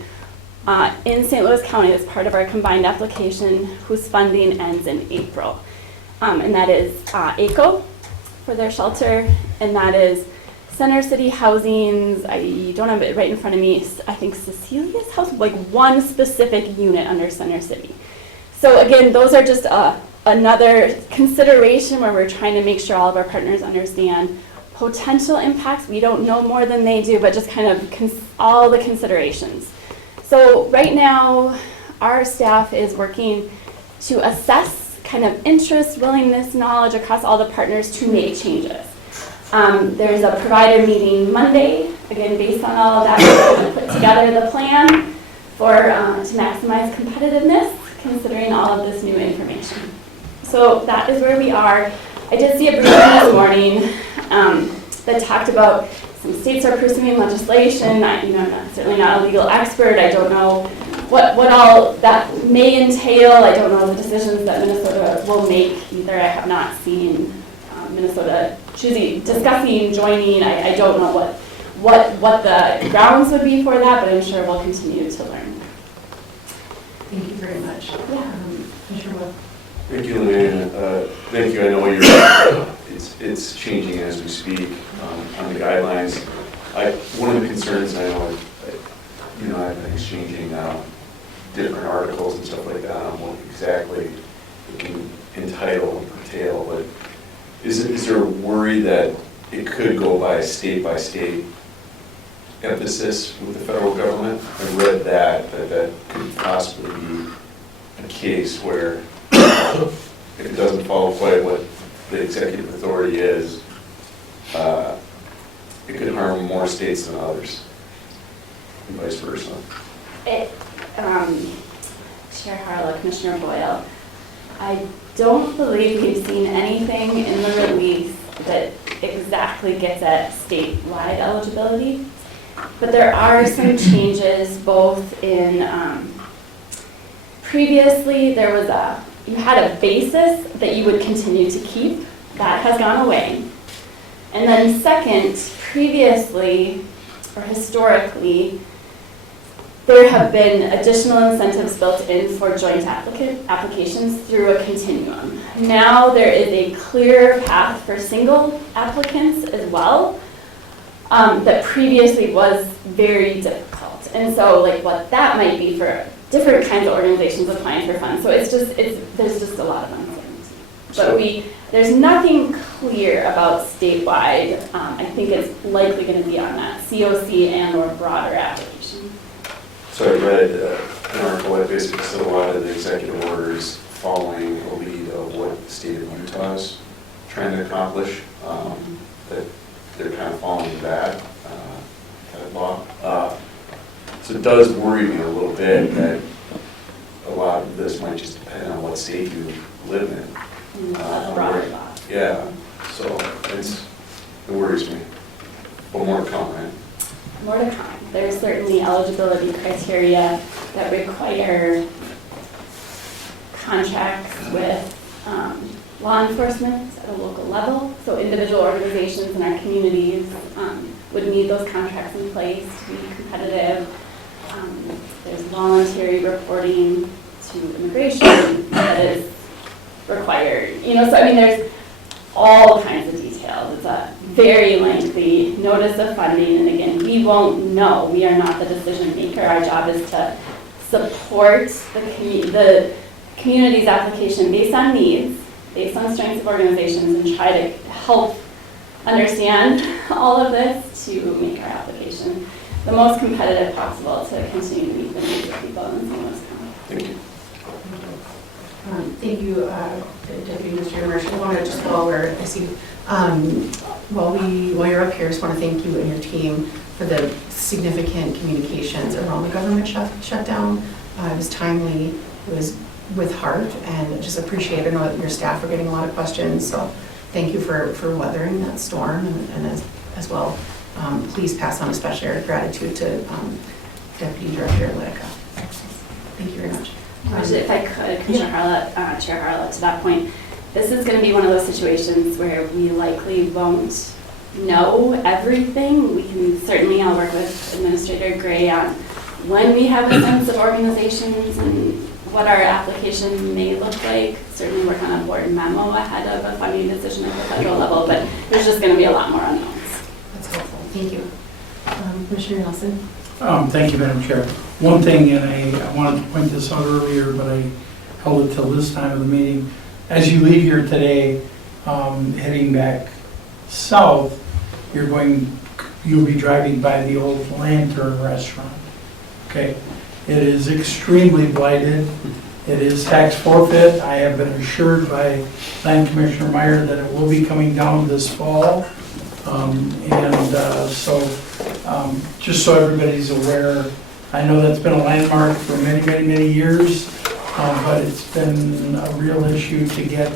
in St. Louis County as part of our combined application whose funding ends in April. And that is ACO for their shelter, and that is Center City Housing's, I don't have it right in front of me, I think Cecilia's House, like one specific unit under Center City. So again, those are just another consideration where we're trying to make sure all of our partners understand potential impacts. We don't know more than they do, but just kind of all the considerations. So right now, our staff is working to assess kind of interest, willingness, knowledge across all the partners to make changes. There's a provider meeting Monday, again, based on all of that, we're going to put together the plan for to maximize competitiveness, considering all of this new information. So that is where we are. I did see a briefing this morning that talked about some states are pursuing legislation. I'm certainly not a legal expert. I don't know what all that may entail, I don't know the decisions that Minnesota will make either. I have not seen Minnesota discussing joining. I don't know what the grounds would be for that, but I'm sure we'll continue to learn. Thank you very much. Yeah. Commissioner Webb. Thank you, Lynn. Thank you. I know it's changing as we speak on the guidelines. One of the concerns I know, I've been exchanging different articles and stuff like that on what exactly it can entitle and curtail, but is there a worry that it could go by state emphasis with the federal government? I read that could possibly be a case where if it doesn't follow quite what the executive authority is, it could harm more states than others, and vice versa. Chair Harlow, Commissioner Boyle, I don't believe we've seen anything in the release that exactly gets at statewide eligibility, but there are some changes both in, previously there was you had a basis that you would continue to keep. That has gone away. And then second, previously or historically, there have been additional incentives built in for joint applications through a continuum. Now there is a clear path for single applicants as well, that previously was very difficult. And so what that might be for different kinds of organizations applying for funds. So there's just a lot of uncertainty. But there's nothing clear about statewide. I think it's likely going to be on that COC and or broader application. So I read an article that basically said a lot of the executive orders following a lead of what the state of Utah is trying to accomplish, that they're kind of following that law. So it does worry me a little bit that a lot of this might just depend on what state you live in. Yeah, so it worries me. But more to come, right? More to come. There's certainly eligibility criteria that require contracts with law enforcement at a local level. So individual organizations in our communities would need those contracts in place to be competitive. There's voluntary reporting to immigration that is required. So there's all kinds of details. It's a very lengthy notice of funding, and again, we won't know. We are not the decision maker. Our job is to support the community's application based on needs, based on strengths of organizations, and try to help understand all of this to make our application the most competitive possible to continue to meet the needs of people in St. Louis County. Thank you. Thank you, Deputy Administrator Marshall. I want to just go over, I see, while you're up here, I just want to thank you and your team for the significant communications around the government shutdown. It was timely, it was with heart, and just appreciate it. I know that your staff are getting a lot of questions, so thank you for weathering that storm, and as well, please pass on especially our gratitude to Deputy Director Eveleth. Thank you very much. If I could, Commissioner Harlett, Chair Harlett, to that point, this is going to be one of those situations where we likely won't know everything. We can certainly, I'll work with Administrator Gray on when we have a sense of organizations and what our application may look like. Certainly work on a board memo ahead of a funding decision at the federal level, but there's just going to be a lot more unknowns. That's helpful. Thank you. Commissioner Nelson? Thank you, Madam Chair. One thing, and I wanted to point this out earlier, but I held it till this time of the meeting. As you leave here today, heading back south, you'll be driving by the old Lantern Restaurant. Okay, it is extremely blighted. It is tax forfeit. I have been assured by Land Commissioner Meyer that it will be coming down this fall. Just so everybody's aware, I know that's been a landmark for many, many, many years, but it's been a real issue to get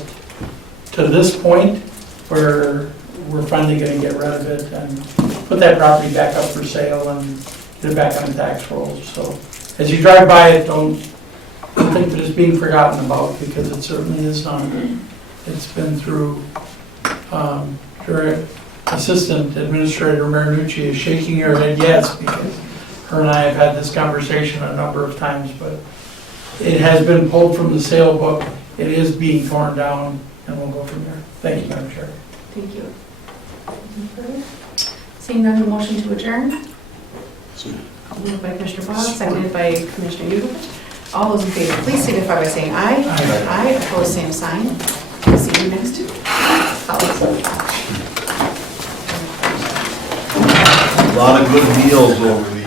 to this point where we're finally going to get rid of it and put that property back up for sale and get it back on the tax rolls. So as you drive by it, don't think that it's being forgotten about, because it certainly is not. It's been through, your Assistant Administrator Marinucci is shaking her head yes, because her and I have had this conversation a number of times, but it has been pulled from the sale book. It is being torn down, and we'll go from there. Thank you, Madam Chair. Thank you. Seeing none, a motion to adjourn? Moved by Commissioner Bob, seconded by Commissioner Eveleth. All those in favor, please signify by saying aye. Aye. Aye, opposed, same sign. See you next week. A lot of good meals over the